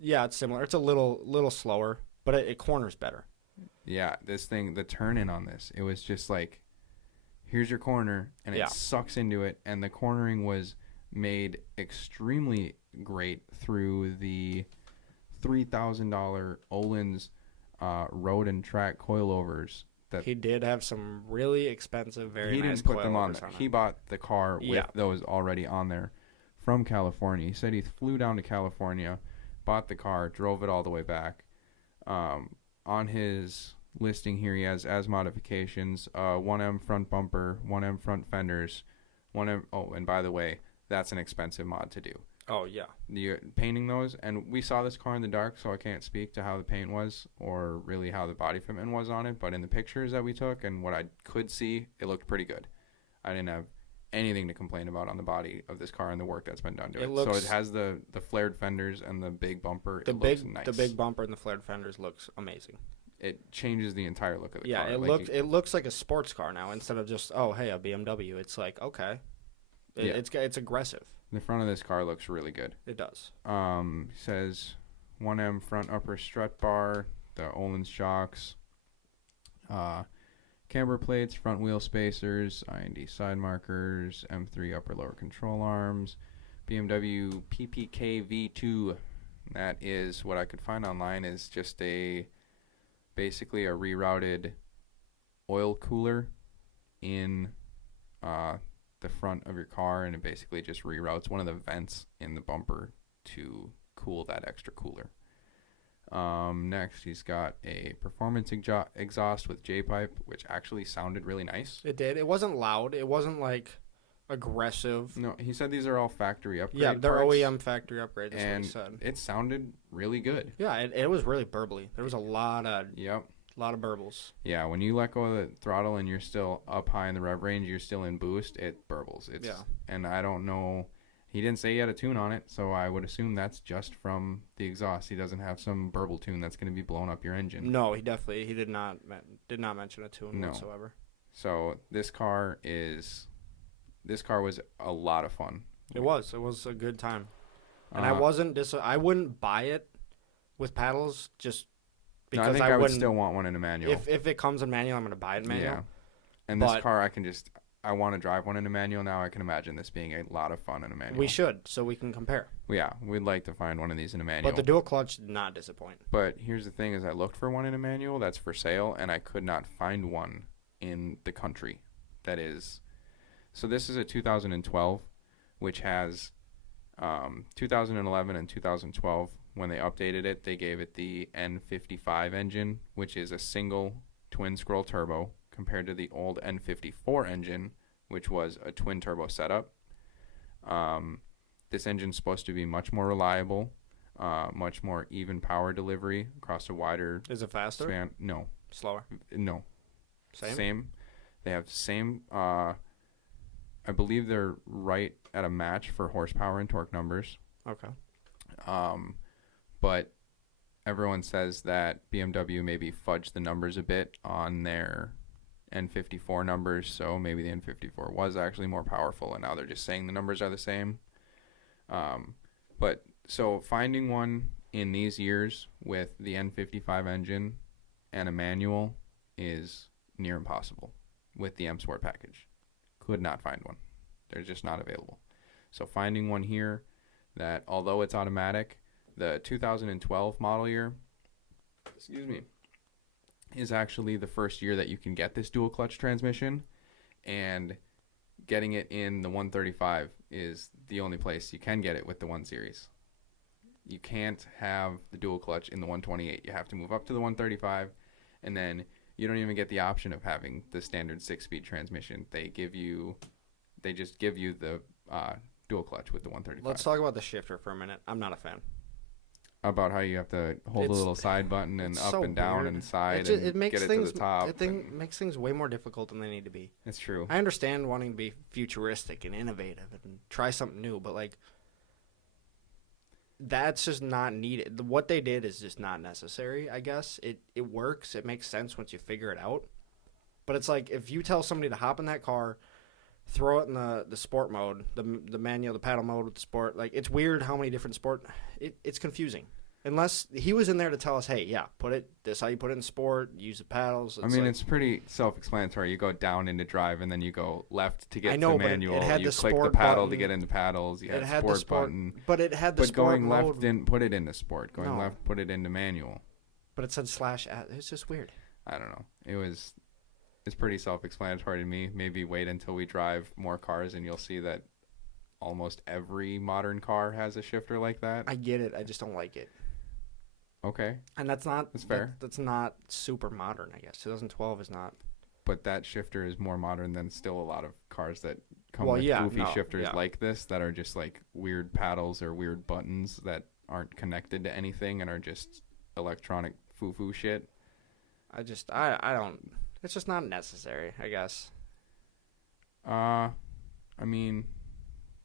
Yeah, it's similar. It's a little slower, but it corners better. Yeah, this thing, the turn in on this, it was just like, here's your corner, and it Yeah. sucks into it, and the cornering was made extremely great through the $3,000 Olin's road and track coilovers. That He did have some really expensive, very he nice didn't put them on coilovers there. it. He bought the car with Yeah. those already on there from California. He said he flew down to California, bought the car, drove it all the way back. On his listing here, he has as modifications 1M front bumper, 1M front fenders, 1M. Oh, and by the way, that's an expensive mod to do. Oh, yeah. Painting those, and we saw this car in the dark, so I can't speak to how the paint was or really how the body fitment was on it, but in the pictures that we took and what I could see, it looked pretty good. I didn't have anything to complain about on the body of this car and the work that's been done to it. So it has the flared fenders and the big bumper. Looks nice. The big bumper and the flared fenders looks amazing. It changes the entire look of the Yeah, car. it looks like a sports car now instead of just, oh, hey, a BMW. It's like, okay. It's aggressive. The front of this car looks really good. It does. Says 1M front upper strut bar, the Olin's shocks, camber plates, front wheel spacers, IND side markers, M3 upper lower control arms, BMW PPK V2. That is what I could find online is just basically a rerouted oil cooler in the front of your car, and it basically just reroutes one of the vents in the bumper to cool that extra cooler. Next, he's got a performance exhaust with J-pipe, which actually sounded really nice. It did. It wasn't loud. It wasn't like aggressive. No, he said these are all factory upgrades. Yeah, they're parts, OEM factory upgrades. That's what he said. It sounded really good. Yeah, it was really burbly. There was a lot of burbles. Yeah, when you let go of the throttle and you're still up high in the rev range, you're still in boost, it burbles. And I don't know. He didn't say he had a tune on it, so I would assume that's just from the exhaust. He doesn't have some burble tune that's going to be blowing up your engine. No, he did not mention a tune whatsoever. So this car was a lot of fun. It was a good time. And I wouldn't buy it with paddles just because I think I would still want one in a manual. If it comes in manual, I'm going to buy it in manual. Yeah. And this car, I want to drive one in a manual now. I can imagine this being a lot of fun in a manual. We should, so we can compare. Yeah, we'd like to find one of these in a manual. But the dual clutch did not disappoint. But here's the thing is I looked for one in a manual that's for sale, and I could not find one in the country that is. So this is a 2012, which has 2011 and 2012. When they updated it, they gave it the N55 engine, which is a single twin-scroll turbo, compared to the old N54 engine, which was a twin-turbo setup. This engine's supposed to be much more reliable. much more even power delivery across a wider Is it faster? span. No, Slower? no, Same? They have same. I believe they're right at a match for horsepower and torque numbers. Okay. But everyone says that BMW maybe fudged the numbers a bit on their N54 numbers, so maybe the N54 was actually more powerful, and now they're just saying the numbers are the same. But so finding one in these years with the N55 engine and a manual is near impossible with the M Sport package. Could not find one. They're just not available. So finding one here that, although it's automatic, the 2012 model year, is actually the first year that you can get this dual clutch transmission, and getting it in the 135 is the only place you can get it with the 1 Series. You can't have the dual clutch in the 128. You have to move up to the 135, and then you don't even get the option of having the standard 6-speed transmission. They just give you the dual clutch with the 135. Let's talk about the shifter for a minute. I'm not a fan. About how you have to hold a little side button and up so and down weird. and side It makes get it things, to the top. makes things way more difficult than they need to be. It's true. I understand wanting to be futuristic and innovative and try something new, but like that's just not needed. What they did is just not necessary, I guess. It works. It makes sense once you figure it out. But it's like if you tell somebody to hop in that car, throw it in the sport mode, the manual, the paddle mode with the sport. Like, it's weird how many different sport. It's confusing. Unless he was in there to tell us, hey, yeah, this how you put it in sport, use the paddles. It's pretty self-explanatory. You go down into drive, and then you go left to get to the manual. It had you the click sport the paddle button. to get into paddles. You had the sport button. But it had the sport going mode. left didn't put it into sport. Going No. left put it into manual. But it said /. It's just weird. I don't know. It's pretty self-explanatory to me. Maybe wait until we drive more cars, and you'll see that almost every modern car has a shifter like that. I get it. I just don't like it. Okay. And that's fair. That's not super modern, I guess. 2012 is not. But that shifter is more modern than still a lot of cars that come with goofy shifters like this that are just like weird paddles or weird buttons that aren't connected to anything and are just electronic foo-foo shit. I don't. It's just not necessary, I guess. I mean,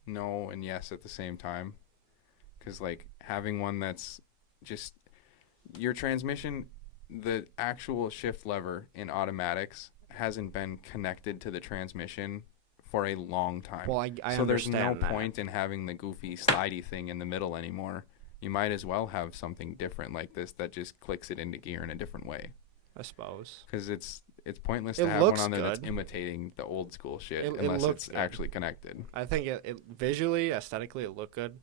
no and yes at the same time. Because, like, having one that's just... Your transmission, the actual shift lever in automatics hasn't been connected to the transmission for a long time. Well, I so there's no understand that. point in having the goofy slidey thing in the middle anymore. You might as well have something different like this that just clicks it into gear in a different way. I suppose. Because it's pointless to have one on there that's imitating the old school shit unless it's actually connected. I think it visually, aesthetically, it looked good.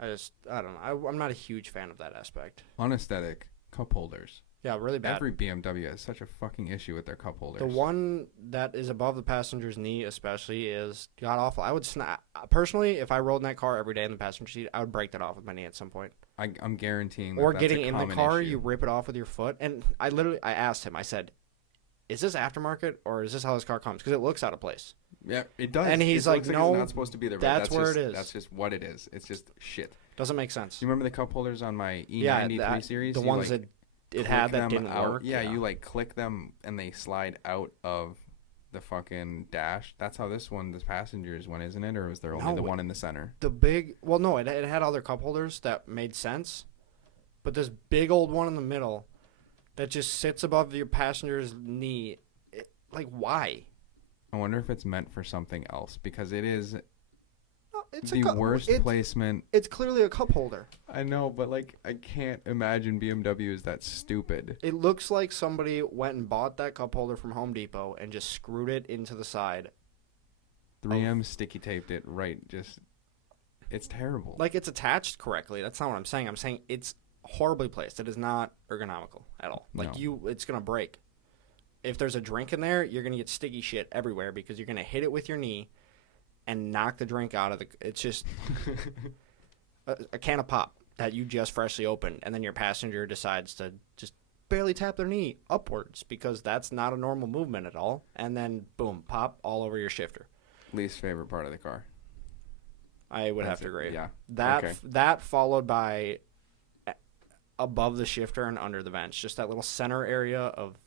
I don't know. I'm not a huge fan of that aspect. Unaesthetic cup holders. Yeah, really bad. Every BMW has such a fucking issue with their cup holders. The one that is above the passenger's knee especially is god awful. I would personally, if I rolled in that car every day in the passenger seat, I would break that off with my knee at some point. I'm guaranteeing that or that's getting a in the common car, issue. you rip it off with your foot. And I asked him, I said, is this aftermarket or is this how this car comes? Because it looks out of place. Yeah, it does. And he's like, no, it's not supposed to be there. That's where it is. That's just what it is. It's just shit. Doesn't make sense. You remember the cup holders on my E93 series? The ones that it had that didn't work. Yeah, you like click them and they slide out of the fucking dash. That's how this passenger's one, isn't it? Or was there only the one in the center? It had other cup holders that made sense. But this big old one in the middle that just sits above your passenger's knee, why? I wonder if it's meant for something else because it is it's the worst placement. It's clearly a cup holder. I know, but I can't imagine BMW is that stupid. It looks like somebody went and bought that cup holder from Home Depot and just screwed it into the side. 3M sticky taped it right. It's terrible. It's attached correctly. That's not what I'm saying. I'm saying it's horribly placed. It is not ergonomical at all. It's gonna break. If there's a drink in there, you're gonna get sticky shit everywhere because you're gonna hit it with your knee and knock the drink out of it's just a can of pop that you just freshly opened, and then your passenger decides to just barely tap their knee upwards because that's not a normal movement at all, and then boom, pop all over your shifter. Least favorite part of the car. I would have to agree. Yeah. That followed by above the shifter and under the vents, just that little center area of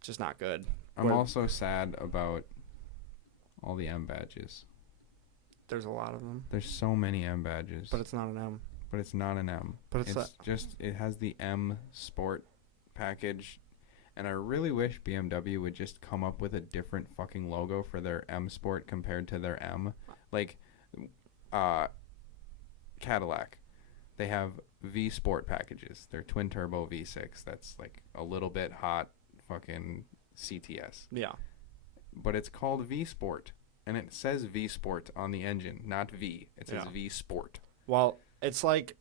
just not good. I'm also sad about all the M badges. There's a lot of them. There's so many M badges. But it's not an M. But it's not an M. But it's just, it has the M Sport package. And I really wish BMW would just come up with a different fucking logo for their M Sport compared to their M. Like, Cadillac. They have V Sport packages. They're twin turbo V6. That's like a little bit hot fucking CTS. Yeah. But it's called V Sport. And it says V Sport on the engine, not V. It says V Sport. Well, it's like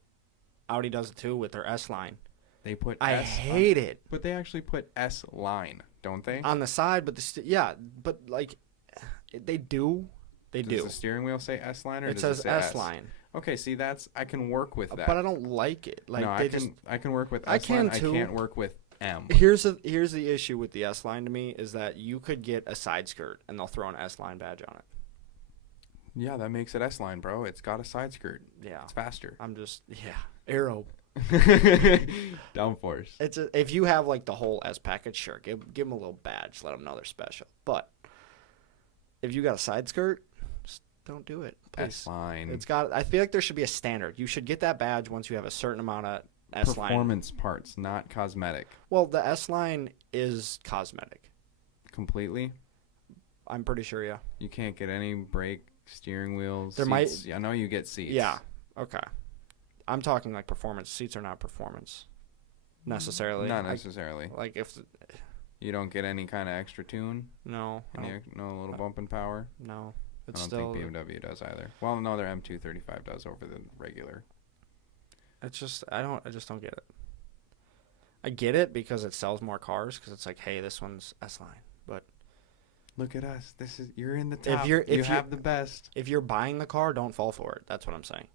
Audi does it too with their S line. They put I S hate it. But they actually put S line, don't they? On the side, but but like they do. They do. Does the steering wheel say S line, or it does says it say S line? Okay, see, I can work with that. But I don't like it. Like no, I can work with S line. I can too. I can't work with M. Here's the issue with the S line to me is that you could get a side skirt and they'll throw an S line badge on it. Yeah, that makes it S line, bro. It's got a side skirt. Yeah, it's faster. Aero. Downforce. If you have like the whole S package, sure, give them a little badge, let them know they're special. But if you got a side skirt, just don't do it. Please. S line. I feel like there should be a standard. You should get that badge once you have a certain amount of S line. Performance parts, not cosmetic. Well, the S line is cosmetic. Completely? I'm pretty sure, yeah. You can't get any brake, steering wheels, there seats. I know you get seats. Yeah. Okay. I'm talking like performance. Seats are not performance necessarily. Not necessarily. Like if you don't get any kind of extra tune. No. No little bump in power. No. I don't think BMW does either. Well, no, their M235 does over the regular. It's just I just don't get it. I get it because it sells more cars because it's like, hey, this one's S line, but look at us. You're in the top. If you have the best. If you're buying the car, don't fall for it. That's what I'm saying.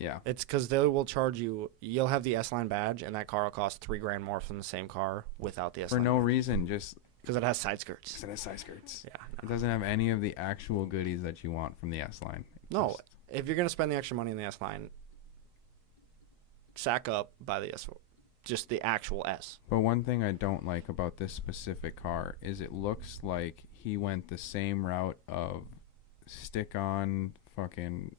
Yeah. It's because they will charge you. You'll have the S line badge, and that car will cost $3,000 more from the same car without the S line. For no badge. Reason, just because it has side skirts. Because it has side skirts. Yeah. No. It doesn't have any of the actual goodies that you want from the S line. No. If you're gonna spend the extra money in the S line, sack up, buy the S, just the actual S. But one thing I don't like about this specific car is it looks like he went the same route of stick-on fucking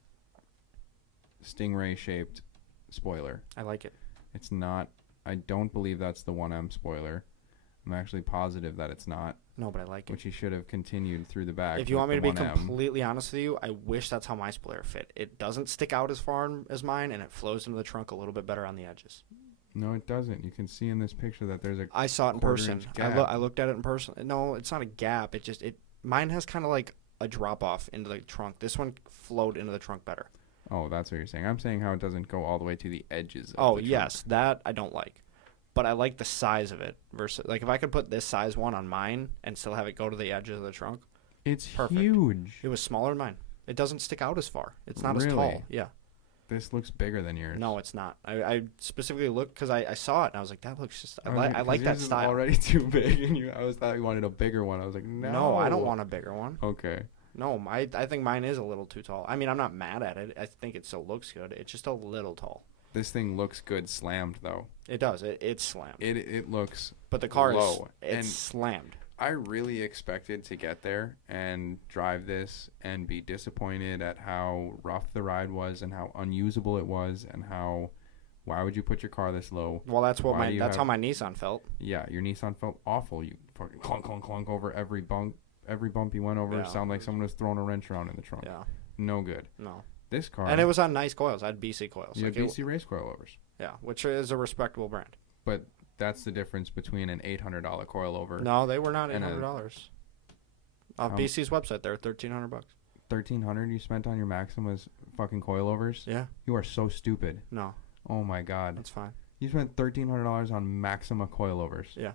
Stingray shaped spoiler. I like it. It's not. I don't believe that's the 1M spoiler. I'm actually positive that it's not. No, but I like it. Which he should have continued through the back. If you want me to be completely honest with you, I wish that's how my spoiler fit. It doesn't stick out as far as mine, and it flows into the trunk a little bit better on the edges. No, it doesn't. You can see in this picture that there's a. I saw it in person. I looked at it in person. No, it's not a gap. Mine has kind of like a drop off into the trunk. This one flowed into the trunk better. Oh, that's what you're saying. I'm saying how it doesn't go all the way to the edges. Oh, yes, that I don't like. But I like the size of it versus like if I could put this size one on mine and still have it go to the edges of the trunk. It's perfect. Huge. It was smaller than mine. It doesn't stick out as far. It's not as tall. Yeah. This looks bigger than yours. No, it's not. I specifically looked because I saw it and I was like, that looks just. I like that style. Is already too big, and I thought you wanted a bigger one. I was like, no. No, I don't want a bigger one. Okay. No, I think mine is a little too tall. I mean, I'm not mad at it. I think it still looks good. It's just a little tall. This thing looks good slammed, though. It does. It's slammed. It looks but the car low. It's slammed. I really expected to get there and drive this and be disappointed at how rough the ride was and how unusable it was and how why would you put your car this low? Well, that's how my Nissan felt. Yeah, your Nissan felt awful. You fucking clunk over every bump you went over. Sound like someone was throwing a wrench around in the trunk. Yeah. No good. No. This car. And it was on nice coils. I had BC coils. You had BC race coilovers. Yeah, which is a respectable brand. But that's the difference between an $800 coilover. No, they were not $800. Off BC's website, they're $1,300. $1,300 you spent on your Maxima's fucking coilovers? Yeah. You are so stupid. No. Oh my God. That's fine. You spent $1,300 on Maxima coilovers. Yeah.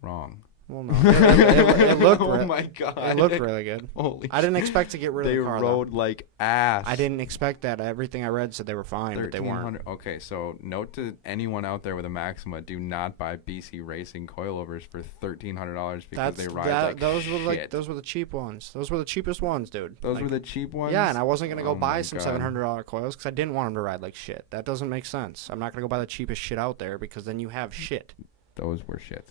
Wrong. Well, no. It looked Oh my god. It looked really good. Holy I didn't expect to get rid of They the car, rode though. like ass. I didn't expect that. Everything I read said they were fine, but they weren't. 1300. Okay, so note to anyone out there with a Maxima: do not buy BC Racing coilovers for $1,300 because they ride like those shit. those were the cheap ones. Those were the cheapest ones, dude. Those were the cheap ones. Yeah, and I wasn't gonna go Oh buy my some God. $700 coils because I didn't want them to ride like shit. That doesn't make sense. I'm not gonna go buy the cheapest shit out there because then you have shit. Those were shit,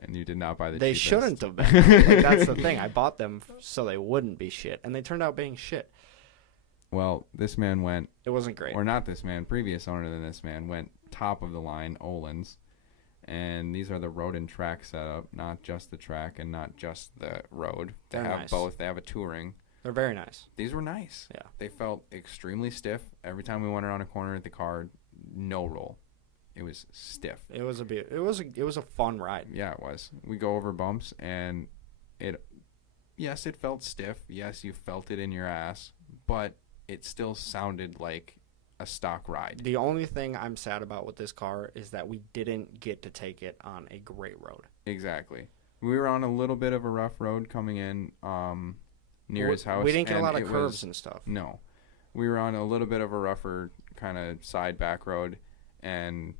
and you did not buy the. They cheapest. shouldn't have been. Like, that's the thing. I bought them so they wouldn't be shit, and they turned out being shit. Well, this man went, It wasn't great. or not this man, previous owner than this man went top of the line Olin's, and these are the road and track setup, not just the track and not just the road. They They're have nice. both. They have a touring. They're very nice. These were nice. Yeah. They felt extremely stiff. Every time we went around a corner at the car, no roll. It was stiff. It was a fun ride. Yeah, it was. We go over bumps, and yes, it felt stiff. Yes, you felt it in your ass, but it still sounded like a stock ride. The only thing I'm sad about with this car is that we didn't get to take it on a great road. Exactly. We were on a little bit of a rough road coming in near his house. We didn't get a and lot of it curves was- and stuff. No. We were on a little bit of a rougher kind of side back road, and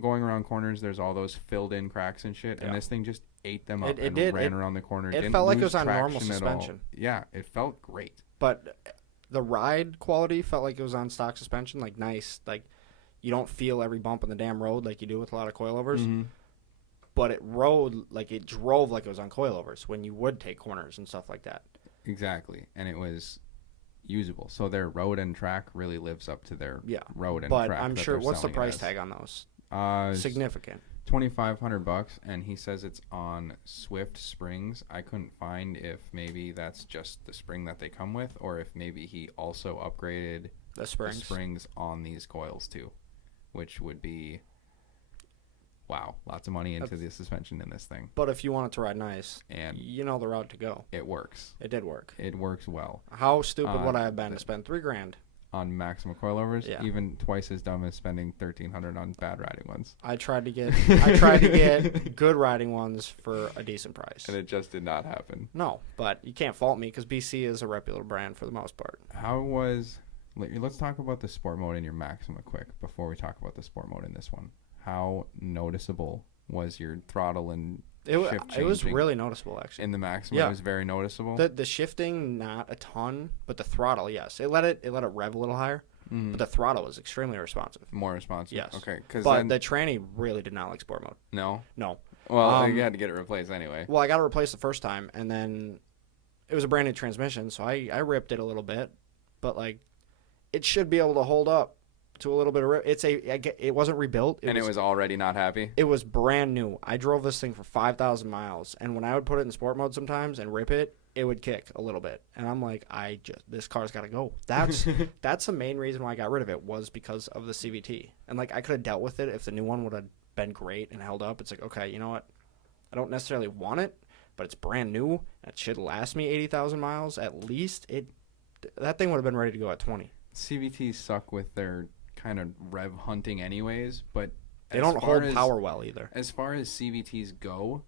going around corners, there's all those filled in cracks and shit, Yeah. and this thing just ate them up It and did. ran around the corner. It Didn't felt like it lose was on normal traction at all. suspension. Yeah, it felt great. But the ride quality felt like it was on stock suspension, like nice. Like you don't feel every bump on the damn road like you do with a lot of coilovers. Mhm. But it drove like it was on coilovers when you would take corners and stuff like that. Exactly, and it was usable. So their road and track really lives up to their Yeah. road and But track. I'm that sure. they're What's the selling it price as. tag on those? It's Significant. $2,500, and he says it's on Swift springs. I couldn't find if maybe that's just the spring that they come with, or if maybe he also upgraded The springs. the springs on these coils too, which would be wow, lots of money into the suspension in this thing, But if you want it to ride nice, and you know the route to go. it works. It did work. It works well How stupid would I have been to spend $3,000? on Maxima coilovers. Yeah. Even twice as dumb as spending $1,300 on bad riding ones, I tried to get good riding ones for a decent price. and it just did not happen. No, but you can't fault me because BC is a reputable brand for the most part. How was? Let's talk about the sport mode in your Maxima quick before we talk about the sport mode in this one. How noticeable was your throttle and shift It was changing really noticeable actually. in the Maxima? Yeah. It was very noticeable. The shifting not a ton, but the throttle yes, it let it rev a little higher, Mhm. but the throttle was extremely responsive. More responsive. Yes. Okay. Because But then the tranny really did not like sport mode. no. No. Well, you had to get it replaced anyway. Well, I got it replaced the first time, and then it was a brand new transmission, so I ripped it a little bit, but like it should be able to hold up to a little bit of rip. It wasn't rebuilt. It was already not happy. It was brand new. I drove this thing for 5,000 miles, and when I would put it in sport mode sometimes and rip it, it would kick a little bit. And I'm like, this car's got to go. That's the main reason why I got rid of it was because of the CVT. And like I could have dealt with it if the new one would have been great and held up. It's like, okay, you know what? I don't necessarily want it, but it's brand new. It should last me 80,000 miles at least. That thing would have been ready to go at 20. CVTs suck with their kind of rev hunting anyways, but They don't hold power well either. As far as CVTs go,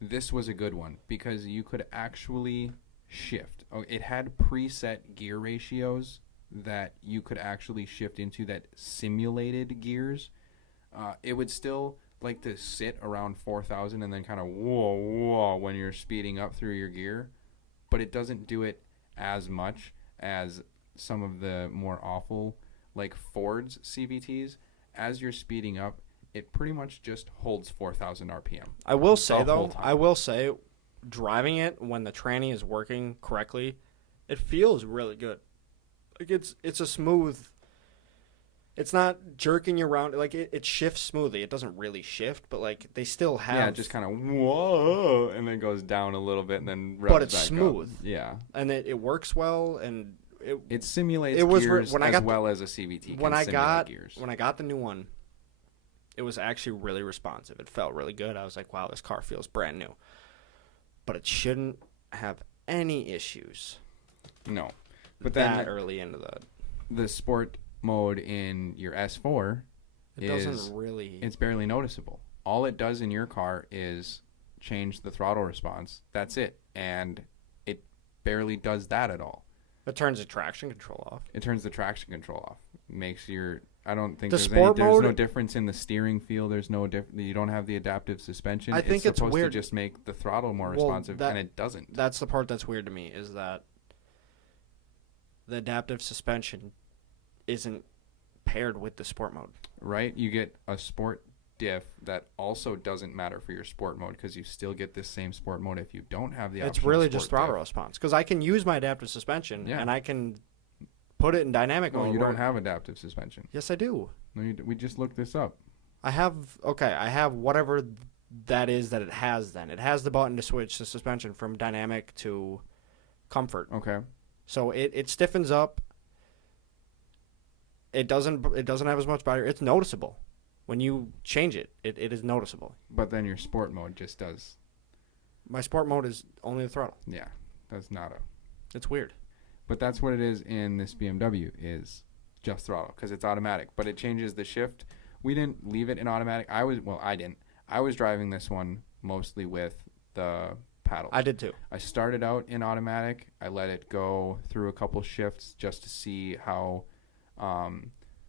this was a good one because you could actually shift. Oh, it had preset gear ratios that you could actually shift into that simulated gears. It would still like to sit around 4,000 and then kind of whoa when you're speeding up through your gear, but it doesn't do it as much as some of the more awful like Ford's CVTs. As you're speeding up, it pretty much just holds 4,000 RPM. I will the say whole though, time. driving it when the tranny is working correctly, it feels really good. Like it's a smooth. It's not jerking you around. Like it shifts smoothly. It doesn't really shift, but like they still have. Yeah, just kind of whoa, and then goes down a little bit and then revs But it's back smooth. Up. Yeah, and it works well and it simulates it was gears when I as got well as a CVT can when I simulate got gears. when I got the new one, it was actually really responsive. It felt really good. I was like, wow, this car feels brand new. But it shouldn't have any issues. No, but then that early into the sport mode in your S4 it doesn't really. it's barely noticeable. All it does in your car is change the throttle response. That's it. And it barely does that at all. It turns the traction control off. It turns the traction control off. Makes your... I don't think there's no difference in the steering feel. There's no you don't have the adaptive suspension. I think it's supposed weird to just make the throttle more responsive, and it doesn't. That's the part that's weird to me, is that the adaptive suspension isn't paired with the sport mode. Right? You get a sport diff that also doesn't matter for your sport mode, because you still get this same sport mode if you don't have the option. It's really just throttle response, because I can use my adaptive suspension and I can put it in dynamic mode. No, you don't have adaptive suspension. Yes, I do. No, we just looked this up. I have whatever that is that it has then. It has the button to switch the suspension from dynamic to comfort. Okay. So it stiffens up. It doesn't have as much body. It's noticeable. When you change it, it is noticeable. But then your sport mode just does. My sport mode is only the throttle. Yeah. That's not a... It's weird. But that's what it is in this BMW, is just throttle, because it's automatic. But it changes the shift. We didn't leave it in automatic. I didn't. I was driving this one mostly with the paddles. I did too. I started out in automatic. I let it go through a couple shifts just to see how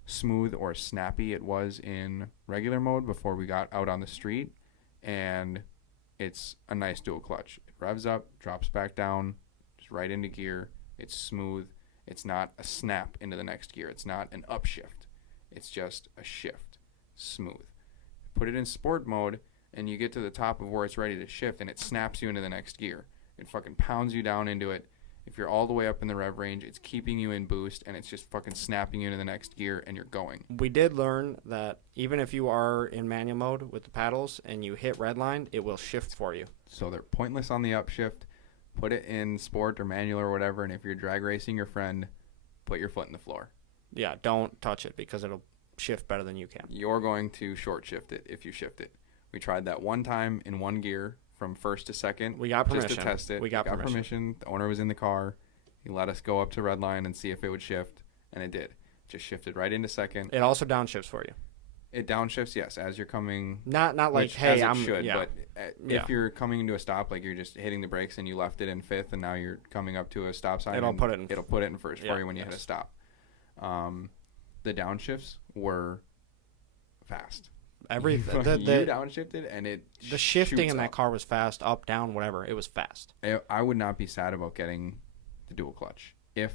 smooth or snappy it was in regular mode before we got out on the street. And it's a nice dual clutch. It revs up, drops back down, just right into gear. It's smooth. It's not a snap into the next gear. It's not an upshift. It's just a shift. Smooth. Put it in sport mode, and you get to the top of where it's ready to shift, and it snaps you into the next gear. It fucking pounds you down into it. If you're all the way up in the rev range, it's keeping you in boost, and it's just fucking snapping you into the next gear, and you're going. We did learn that even if you are in manual mode with the paddles and you hit redline, it will shift for you. So they're pointless on the upshift. Put it in sport or manual or whatever, and if you're drag racing your friend, put your foot in the floor. Yeah, don't touch it, because it'll shift better than you can. You're going to short shift it if you shift it. We tried that one time in one gear from first to second. We got permission. Just to test it. We got permission. The owner was in the car. He let us go up to red line and see if it would shift, and it did. Just shifted right into second. It also downshifts for you. It downshifts, yes, as you're coming. Not like, hey, as it should, but if you're coming into a stop, like you're just hitting the brakes and you left it in fifth, and now you're coming up to a stop sign, it'll put it in first for you when you hit a stop. The downshifts were fast. You downshifted, and the shifting in that car was fast, up, down, whatever. It was fast. I would not be sad about getting the dual clutch if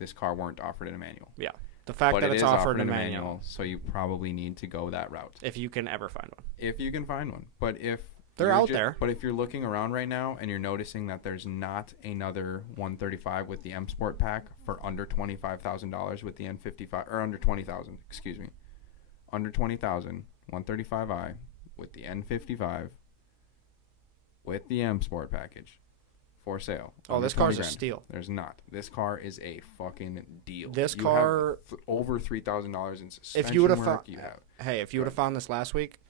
this car weren't offered in a manual. Yeah. The fact that it's offered in a manual. So you probably need to go that route. If you can ever find one. If you can find one. But if they're out there. But if you're looking around right now and you're noticing that there's not another 135 with the M Sport pack for under $25,000 with the N55, or under $20,000, excuse me. Under $20,000, 135i with the N55 with the M Sport package. For sale. Oh, this car's a steal. There's not. This car is a fucking deal. This car have over $3,000 in suspension. If you would have found, if you would have found this last week,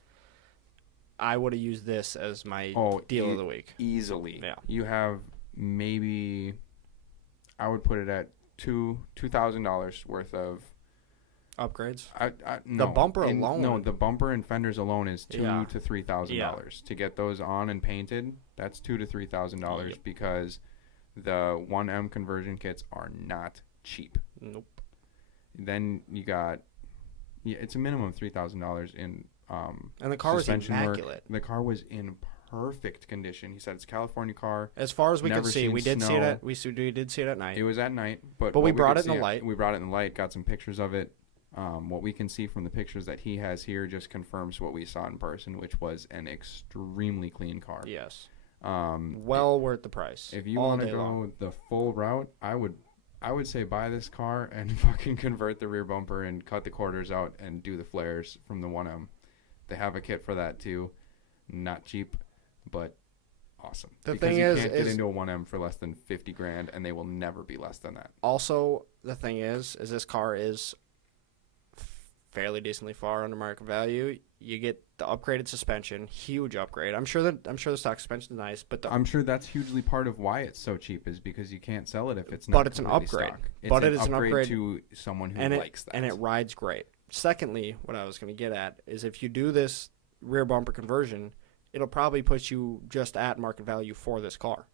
I would have used this as my deal of the week. Easily. Yeah. You have maybe, I would put it at $2,000 worth of upgrades. No, the bumper alone. No, the bumper and fenders alone is $2,000 to $3,000 to get those on and painted. That's $2,000 to $3,000 because the 1M conversion kits are not cheap. Nope. Then you got, it's a minimum of $3,000 in and the car was immaculate. The car was in perfect condition. He said it's a California car. As far as we could see, we did see it. We did see it at night. It was at night, but we brought it in the light. We brought it in the light. Got some pictures of it. What we can see from the pictures that he has here just confirms what we saw in person, which was an extremely clean car. Yes. Well worth the price. If you want to go the full route, I would say buy this car and fucking convert the rear bumper and cut the quarters out and do the flares from the 1M. They have a kit for that too. Not cheap, but awesome. The thing is, you can't get into a 1M for less than $50,000, and they will never be less than that. Also, the thing is this car is fairly decently far under market value. You get the upgraded suspension, huge upgrade. I'm sure the stock suspension is nice, but I'm sure that's hugely part of why it's so cheap is because you can't sell it if it's not. But it's an upgrade. It's an upgrade to someone who likes that, and it rides great. Secondly, what I was going to get at is if you do this rear bumper conversion, it'll probably put you just at market value for this car.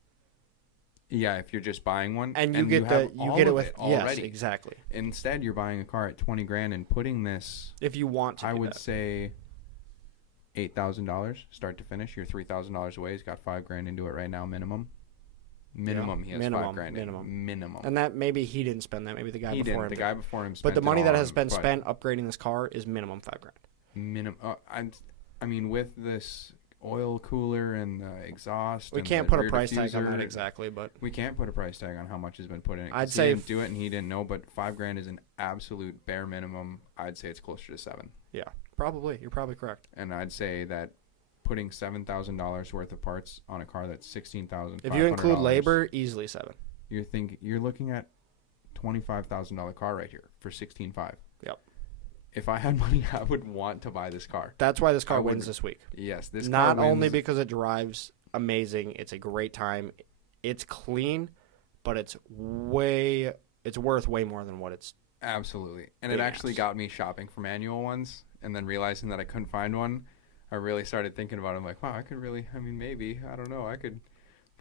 Yeah, if you're just buying one, And you get it with already. Yes, exactly. Instead, you're buying a car at $20,000 and putting this. If you want to, I would say $8,000 start to finish. You're $3,000 away. He's got $5,000 into it right now, minimum. Minimum, he has $5,000. Minimum. And that maybe he didn't spend that. Maybe the guy before him. The guy before him spent. But the money that has been spent upgrading this car is minimum $5,000. Minimum. I mean, with this oil cooler and the exhaust. We can't put a price tag on that exactly, but we can't put a price tag on how much has been put in it. I'd say he didn't do it and he didn't know, but $5,000 is an absolute bare minimum. I'd say it's closer to $7,000. Yeah, probably. You're probably correct. And I'd say that putting $7,000 worth of parts on a car that's $16,500. If you include labor, easily $7,000. You're looking at $25,000 car right here for $16,500. Yep. If I had money, I would want to buy this car. That's why this car wins this week. Yes, this car not wins. only because it drives amazing, it's a great time, it's clean, but it's worth way more than what it's. Absolutely, and it actually got me shopping for manual ones, and then realizing that I couldn't find one. I really started thinking about it. I'm like, wow, maybe, I don't know, I could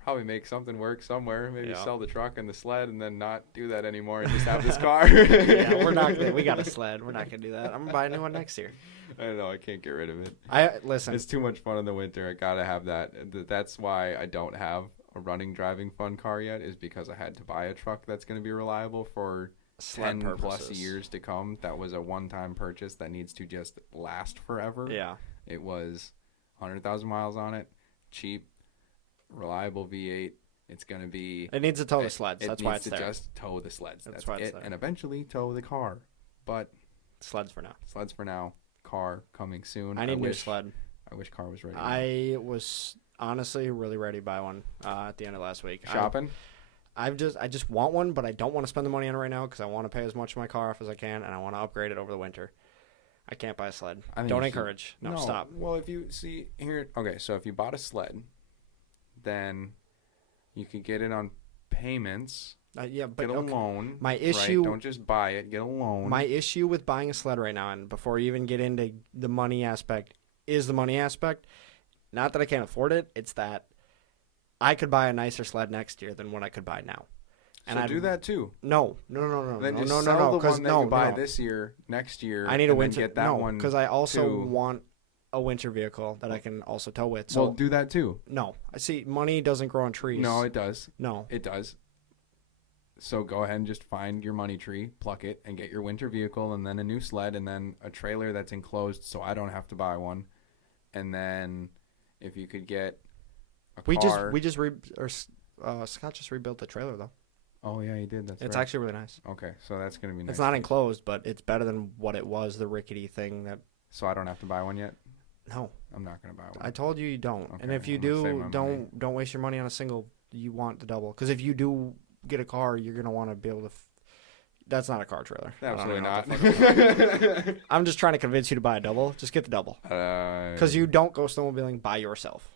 probably make something work somewhere. Maybe sell the truck and the sled and then not do that anymore and just have this car. Yeah, we got a sled. We're not going to do that. I'm going to buy a new one next year. I don't know. I can't get rid of it. Listen. It's too much fun in the winter. I got to have that. That's why I don't have a running, driving fun car yet, is because I had to buy a truck that's going to be reliable for 10 plus years to come. That was a one-time purchase that needs to just last forever. Yeah. It was 100,000 miles on it, cheap, reliable V8. It's going to be... It needs to tow the sleds. That's why it's there. It needs to just tow the sleds. That's why it's there. And eventually tow the car. But... Sleds for now. Sleds for now. Car coming soon. I need a new sled. I wish car was ready. I was honestly really ready to buy one at the end of last week. Shopping? I just want one, but I don't want to spend the money on it right now because I want to pay as much of my car off as I can, and I want to upgrade it over the winter. I can't buy a sled. Don't encourage. No, stop. Well, if you see here... Okay, so if you bought a sled, then you could get it on payments. But get a loan. My issue... Right? Don't just buy it. Get a loan. My issue with buying a sled right now, and before you even get into the money aspect, is the money aspect. Not that I can't afford it. It's that I could buy a nicer sled next year than what I could buy now. And I do that too. No. Then just sell the one that you buy this year, next year. I need a winter. Get that one because I also want a winter vehicle that I can also tow with. So do that too. No, I see. Money doesn't grow on trees. No, it does. No, it does. So go ahead and just find your money tree, pluck it, and get your winter vehicle, and then a new sled, and then a trailer that's enclosed, so I don't have to buy one. And then if you could get a car. Scott just rebuilt the trailer though. Oh, yeah, he did. It's actually really nice. Okay, so that's going to be nice. It's not enclosed, but it's better than what it was, the rickety thing that... So I don't have to buy one yet? No. I'm not going to buy one. I told you don't. Okay, and if you don't waste your money on a single. You want the double. Because if you do get a car, you're going to want to be able to... That's not a car trailer. Absolutely not. I'm just trying to convince you to buy a double. Just get the double. Because you don't go snowmobiling by yourself.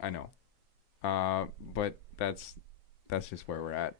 I know. But that's just where we're at.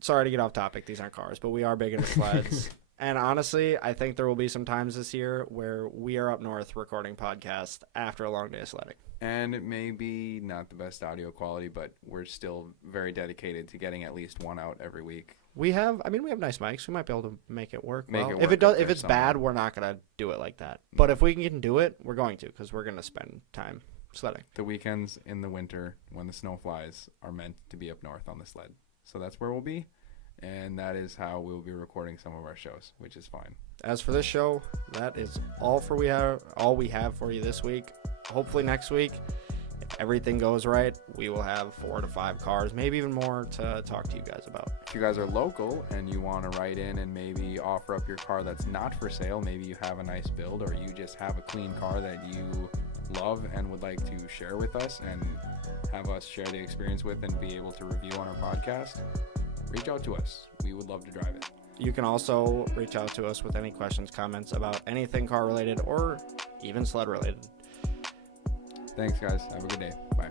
Sorry to get off topic. These aren't cars, but we are big into sleds. And honestly, I think there will be some times this year where we are up north recording podcasts after a long day of sledding. And it may be not the best audio quality, but we're still very dedicated to getting at least one out every week. We have nice mics. We might be able to make it work. If it's bad, we're not gonna do it like that. But if we can do it, we're going to, because we're gonna spend time sledding. The weekends in the winter when the snow flies are meant to be up north on the sled. So that's where we'll be, and that is how we'll be recording some of our shows, which is fine. As for this show, that is all we have for you this week. Hopefully next week, if everything goes right, we will have 4 to 5 cars, maybe even more, to talk to you guys about. If you guys are local and you want to write in and maybe offer up your car that's not for sale, maybe you have a nice build or you just have a clean car that you love and would like to share with us and have us share the experience with and be able to review on our podcast, reach out to us. We would love to drive it. You can also reach out to us with any questions, comments about anything car related or even sled related. Thanks, guys. Have a good day. Bye.